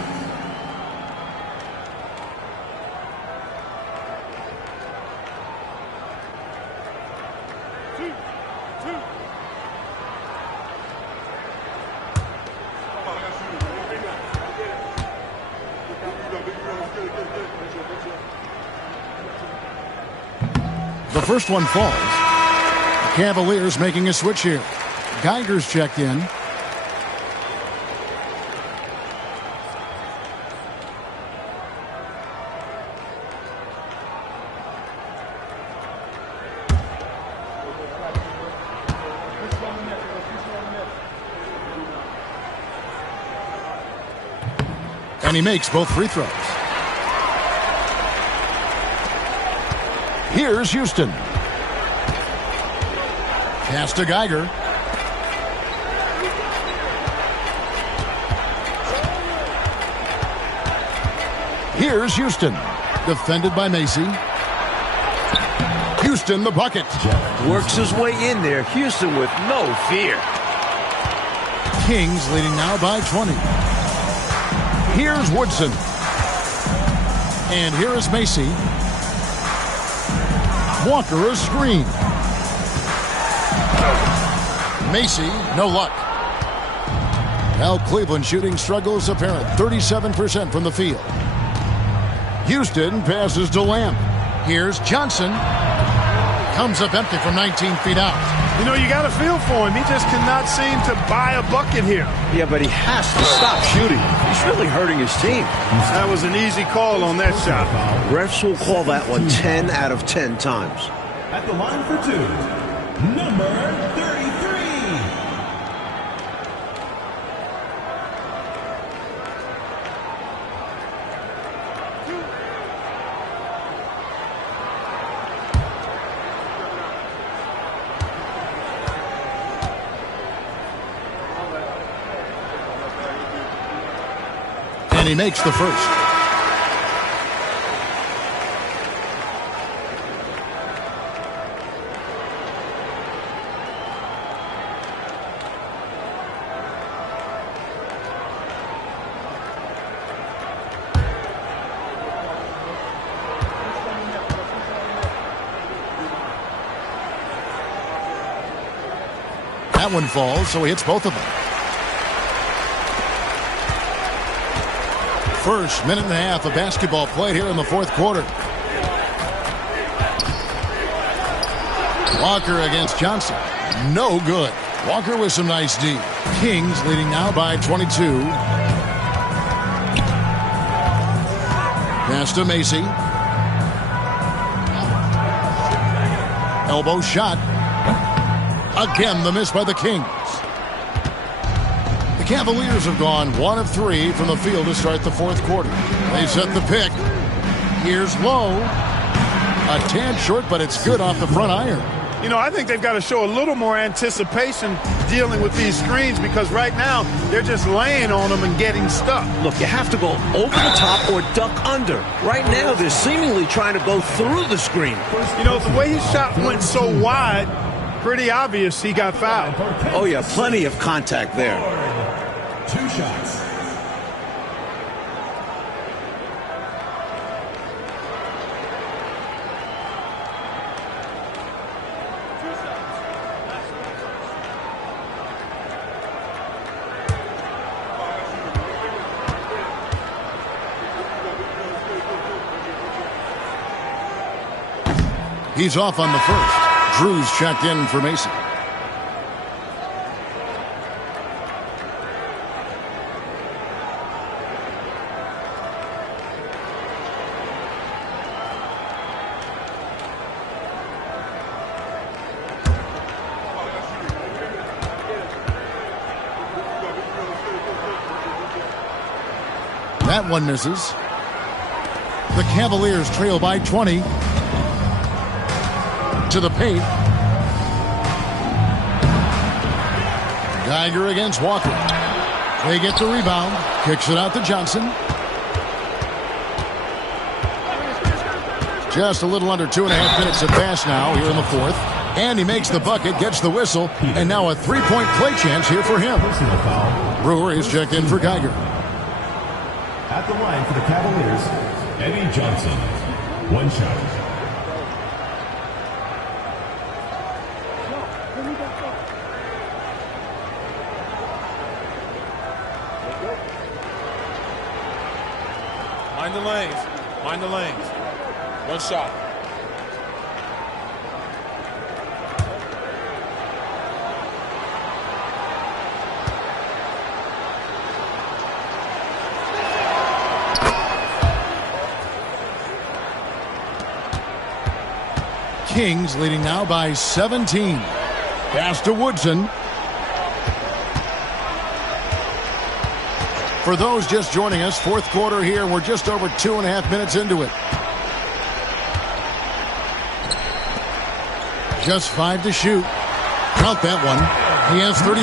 The first one falls. The Cavaliers making a switch here. Geiger's checked in. And he makes both free throws. Here's Houston. Pass to Geiger. Here's Houston. Defended by Macy. Houston the bucket. Works his way in there. Houston with no fear. Kings leading now by 20. Here's Woodson. And here is Macy. Walker a screen. Macy, no luck. Now Cleveland shooting struggles apparent. 37% from the field. Houston passes to Lamb. Here's Johnson. Comes up empty from 19 feet out. You know, you got to feel for him. He just cannot seem to buy a bucket here. Yeah, but he has to stop shooting. He's really hurting his team. That was an easy call on that shot. Refs will call that one 10 out of 10 times. At the line for 2, number 33. And he makes the first. That one falls, so he hits both of them. First minute and a half of basketball played here in the fourth quarter. Walker against Johnson. No good. Walker with some nice D. Kings leading now by 22. Pass to Macy. Elbow shot. Again, the miss by the Kings. The Cavaliers have gone 1 of 3 from the field to start the fourth quarter. They set the pick. Here's Lowe. A tad short, but it's good off the front iron. You know, I think they've got to show a little more anticipation dealing with these screens because right now they're just laying on them and getting stuck. Look, you have to go over the top or duck under. Right now, they're seemingly trying to go through the screen. You know, the way his shot went so wide, pretty obvious he got fouled. Oh, yeah, plenty of contact there. 2 shots. He's off on the first. Drew's checked in for Macy. That one misses. The Cavaliers trail by 20. To the paint. Geiger against Walker. They get the rebound. Kicks it out to Johnson. Just a little under 2.5 minutes have passed now here in the fourth. And he makes the bucket, gets the whistle, and now a three-point play chance here for him. Brewer is checked in for Geiger. At the line for the Cavaliers, Eddie Johnson. 1 shot. Mind the lanes. Mind the lanes. 1 shot. Kings leading now by 17. Pass to Woodson. For those just joining us, fourth quarter here. We're just over 2.5 minutes into it. Just 5 to shoot. Count that one. He has 35.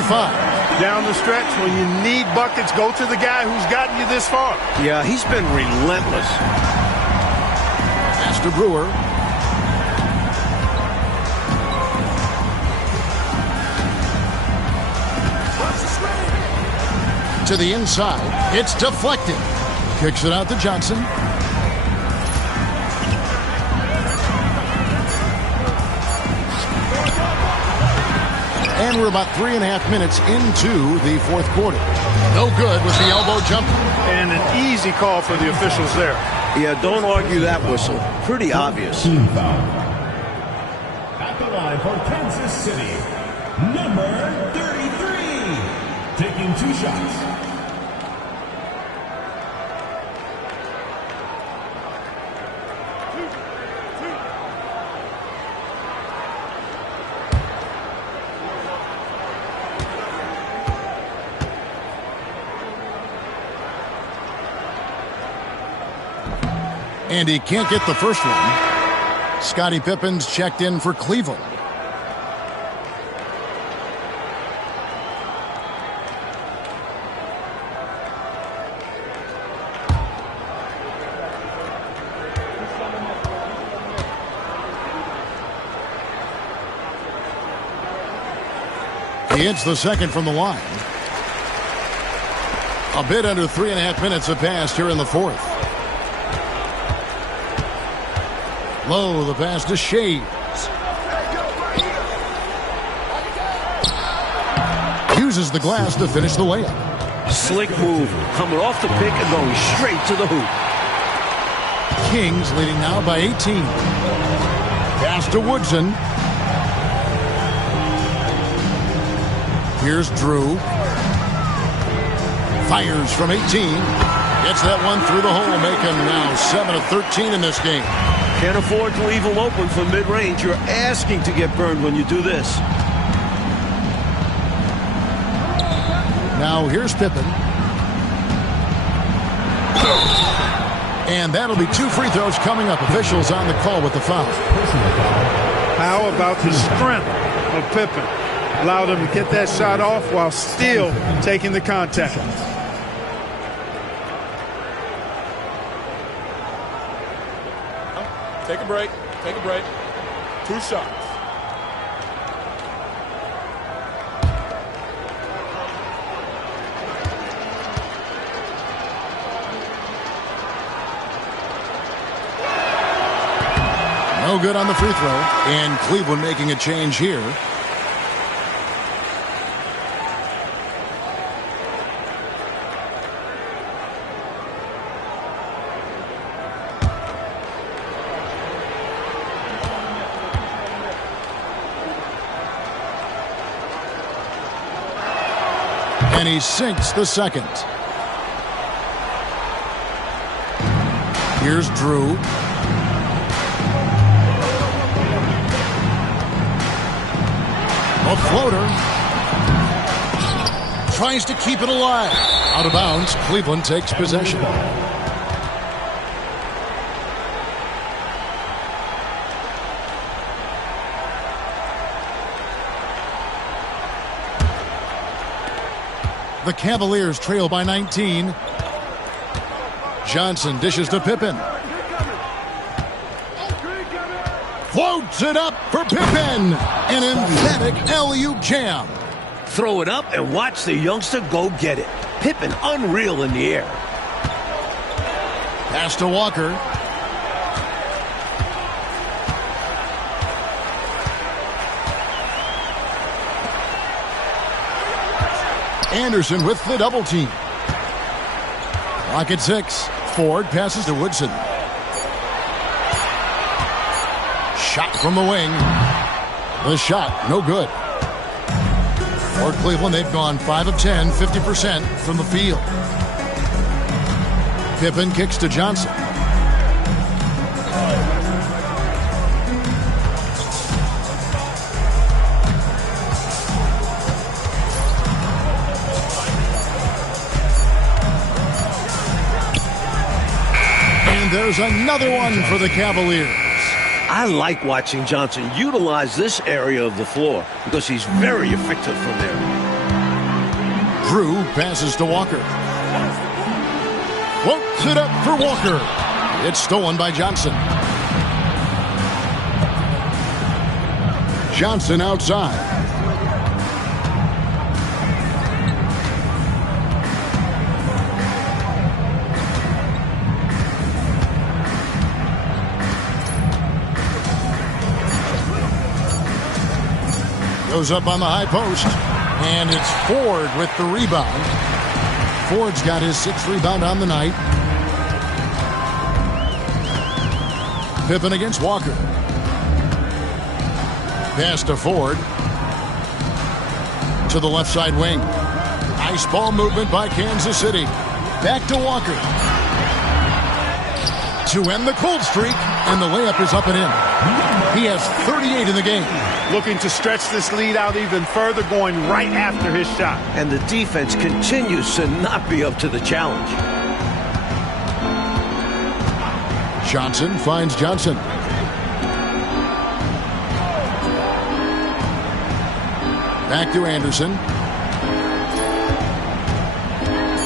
Down the stretch, when you need buckets, go to the guy who's gotten you this far. Yeah, he's been relentless. Pass to Brewer. To the inside. It's deflected. Kicks it out to Johnson. And we're about 3.5 minutes into the fourth quarter. No good with the elbow jumper. And an easy call for the officials there. Yeah, don't argue that whistle. Pretty obvious. Team foul. At the line for Kansas City, number 33. Taking 2 shots. And he can't get the first one. Scottie Pippen's checked in for Cleveland. He hits the second from the line. A bit under 3.5 minutes have passed here in the fourth. Low, the pass to Shea. Uses the glass to finish the layup. Slick move. Coming off the pick and going straight to the hoop. Kings leading now by 18. Pass to Woodson. Here's Drew. Fires from 18. Gets that one through the hole, making now 7 of 13 in this game. Can't afford to leave him open for mid-range. You're asking to get burned when you do this. Now here's Pippen. And that'll be 2 free throws coming up. Officials on the call with the foul. How about the strength of Pippen? Allowed him to get that shot off while still taking the contact. Take a break. Take a break. 2 shots. No good on the free throw. And Cleveland making a change here. And he sinks the second. Here's Drew. A floater. Tries to keep it alive. Out of bounds. Cleveland takes possession. The Cavaliers trail by 19. Johnson dishes to Pippen. Floats it up for Pippen. An emphatic alley-oop jam. Throw it up and watch the youngster go get it. Pippen unreal in the air. Pass to Walker. Anderson with the double team. Clock at 6. Ford passes to Woodson. Shot from the wing. The shot, no good. For Cleveland, they've gone 5 of 10, 50% from the field. Pippen kicks to Johnson. And there's another one for the Cavaliers. I like watching Johnson utilize this area of the floor because he's very effective from there. Drew passes to Walker. Floats it up for Walker. It's stolen by Johnson. Johnson outside. Goes up on the high post, and it's Ford with the rebound. Ford's got his 6th rebound on the night. Pippen against Walker. Pass to Ford. To the left side wing. Nice ball movement by Kansas City. Back to Walker. To end the cold streak, and the layup is up and in. He has 38 in the game. Looking to stretch this lead out even further, going right after his shot. And the defense continues to not be up to the challenge. Johnson finds Johnson. Back to Anderson.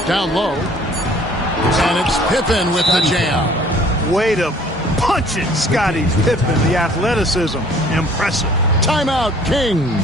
Down low. And it's Pippen with the jam. Way to punch it, Scottie Pippen. The athleticism, impressive. Timeout, Kings.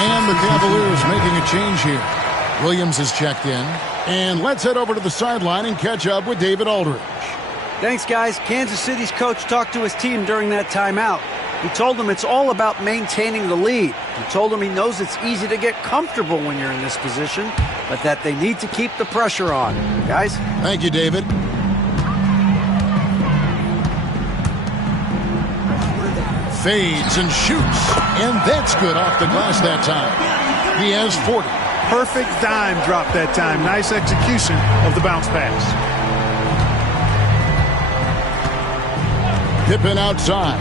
And the Cavaliers making a change here. Williams has checked in. And let's head over to the sideline and catch up with David Aldridge. Thanks, guys. Kansas City's coach talked to his team during that timeout. He told them it's all about maintaining the lead. He told them he knows it's easy to get comfortable when you're in this position, but that they need to keep the pressure on. Guys? Thank you, David. Fades and shoots, and that's good off the glass that time. He has 40. perfect dime drop that time. Nice execution of the bounce pass. Pippen outside.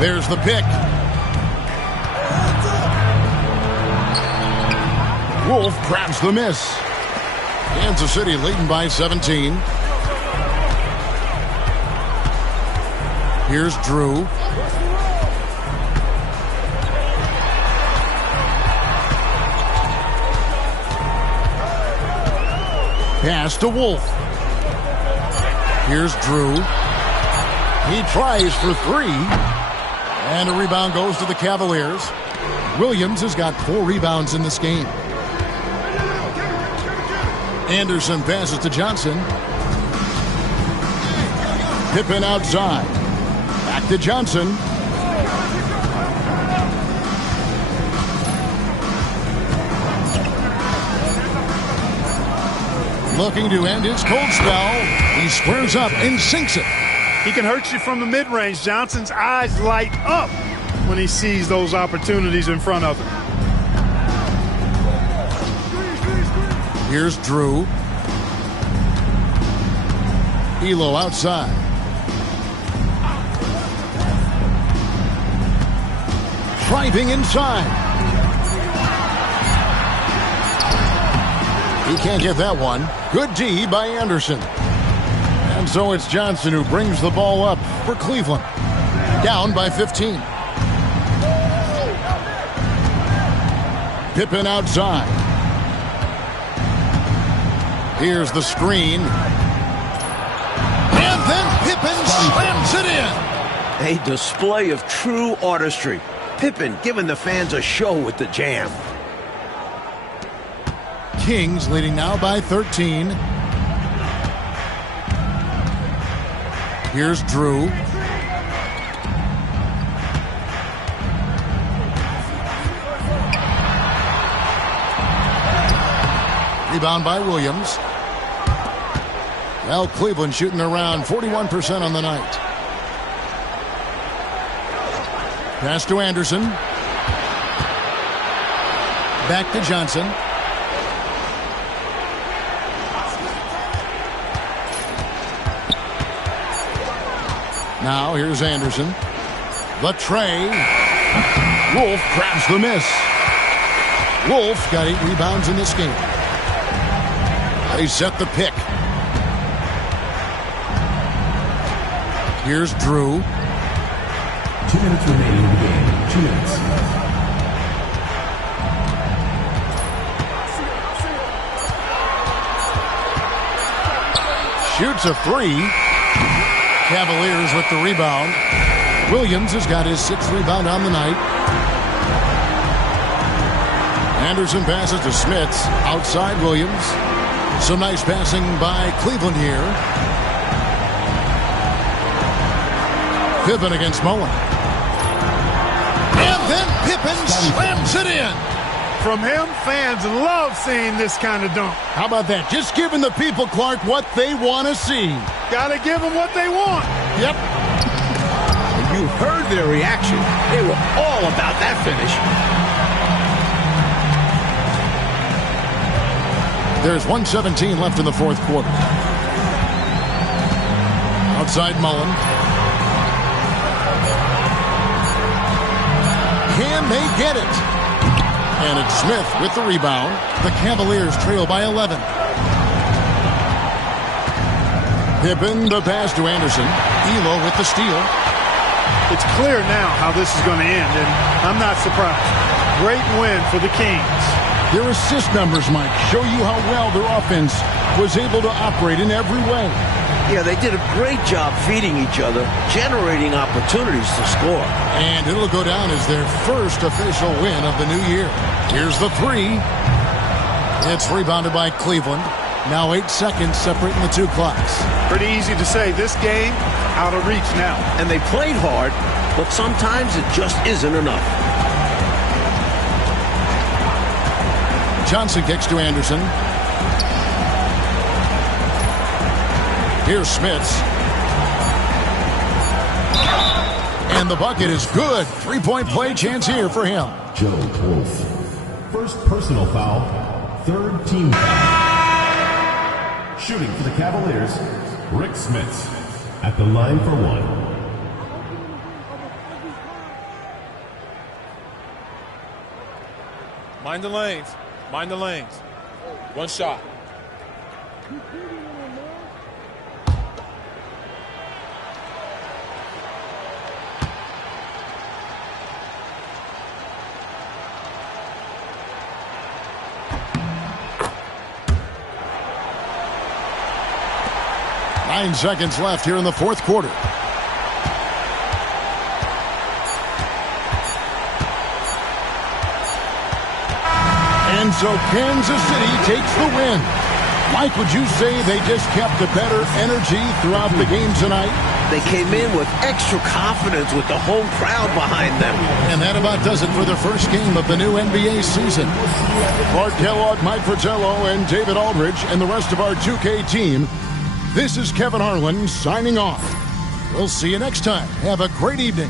There's the pick. Wolf grabs the miss. Kansas City leading by 17. Here's Drew. Pass to Wolf. Here's Drew. He tries for three. And a rebound goes to the Cavaliers. Williams has got 4 rebounds in this game. Anderson passes to Johnson. Pippen outside. Back to Johnson. Looking to end his cold spell. He squares up and sinks it. He can hurt you from the mid-range. Johnson's eyes light up when he sees those opportunities in front of him. Here's Drew. Elo outside. Driving inside. He can't get that one. Good D by Anderson. And so it's Johnson who brings the ball up for Cleveland. Down by 15. Pippen outside. Here's the screen. And then Pippen slams it in. A display of true artistry. Pippen giving the fans a show with the jam. Kings leading now by 13. Here's Drew. Rebound by Williams. Well, Cleveland shooting around 41% on the night. Pass to Anderson. Back to Johnson. Now here's Anderson. The tray. Wolf grabs the miss. Wolf got 8 rebounds in this game. They set the pick. Here's Drew. 2 minutes remaining in the game. 2 minutes. Shoots a 3. Cavaliers with the rebound. Williams has got his 6th rebound on the night. Anderson passes to Smits. Outside Williams. Some nice passing by Cleveland here. Pippen against Mullen. And then Pippen slams it in. From him, fans love seeing this kind of dunk. How about that? Just giving the people, Clark, what they want to see. Gotta give them what they want. Yep. You heard their reaction. They were all about that finish. There's 1:17 left in the 4th quarter. Outside Mullen. Can they get it? And it's Smith with the rebound. The Cavaliers trail by 11. Pippen the pass to Anderson. Elo with the steal. It's clear now how this is going to end, and I'm not surprised. Great win for the Kings. Their assist numbers, Mike, show you how well their offense was able to operate in every way. Yeah, they did a great job feeding each other, generating opportunities to score. And it'll go down as their first official win of the new year. Here's the 3. It's rebounded by Cleveland. Now 8 seconds separating the 2 clocks. Pretty easy to say this game out of reach now. And they played hard, but sometimes it just isn't enough. Johnson kicks to Anderson. Here's Smits. And the bucket is good. 3-point play chance here for him. Joe Wolf. First personal foul, third team foul. Shooting for the Cavaliers, Rick Smits at the line for one. Mind the lanes. Mind the lanes. One shot. Nine seconds left here in the fourth quarter. And so Kansas City takes the win. Mike, would you say they just kept a better energy throughout the game tonight? They came in with extra confidence with the home crowd behind them. And that about does it for the first game of the new NBA season. Clark Kellogg, Mike Fratello, and David Aldridge, and the rest of our 2K team, this is Kevin Harlan signing off. We'll see you next time. Have a great evening.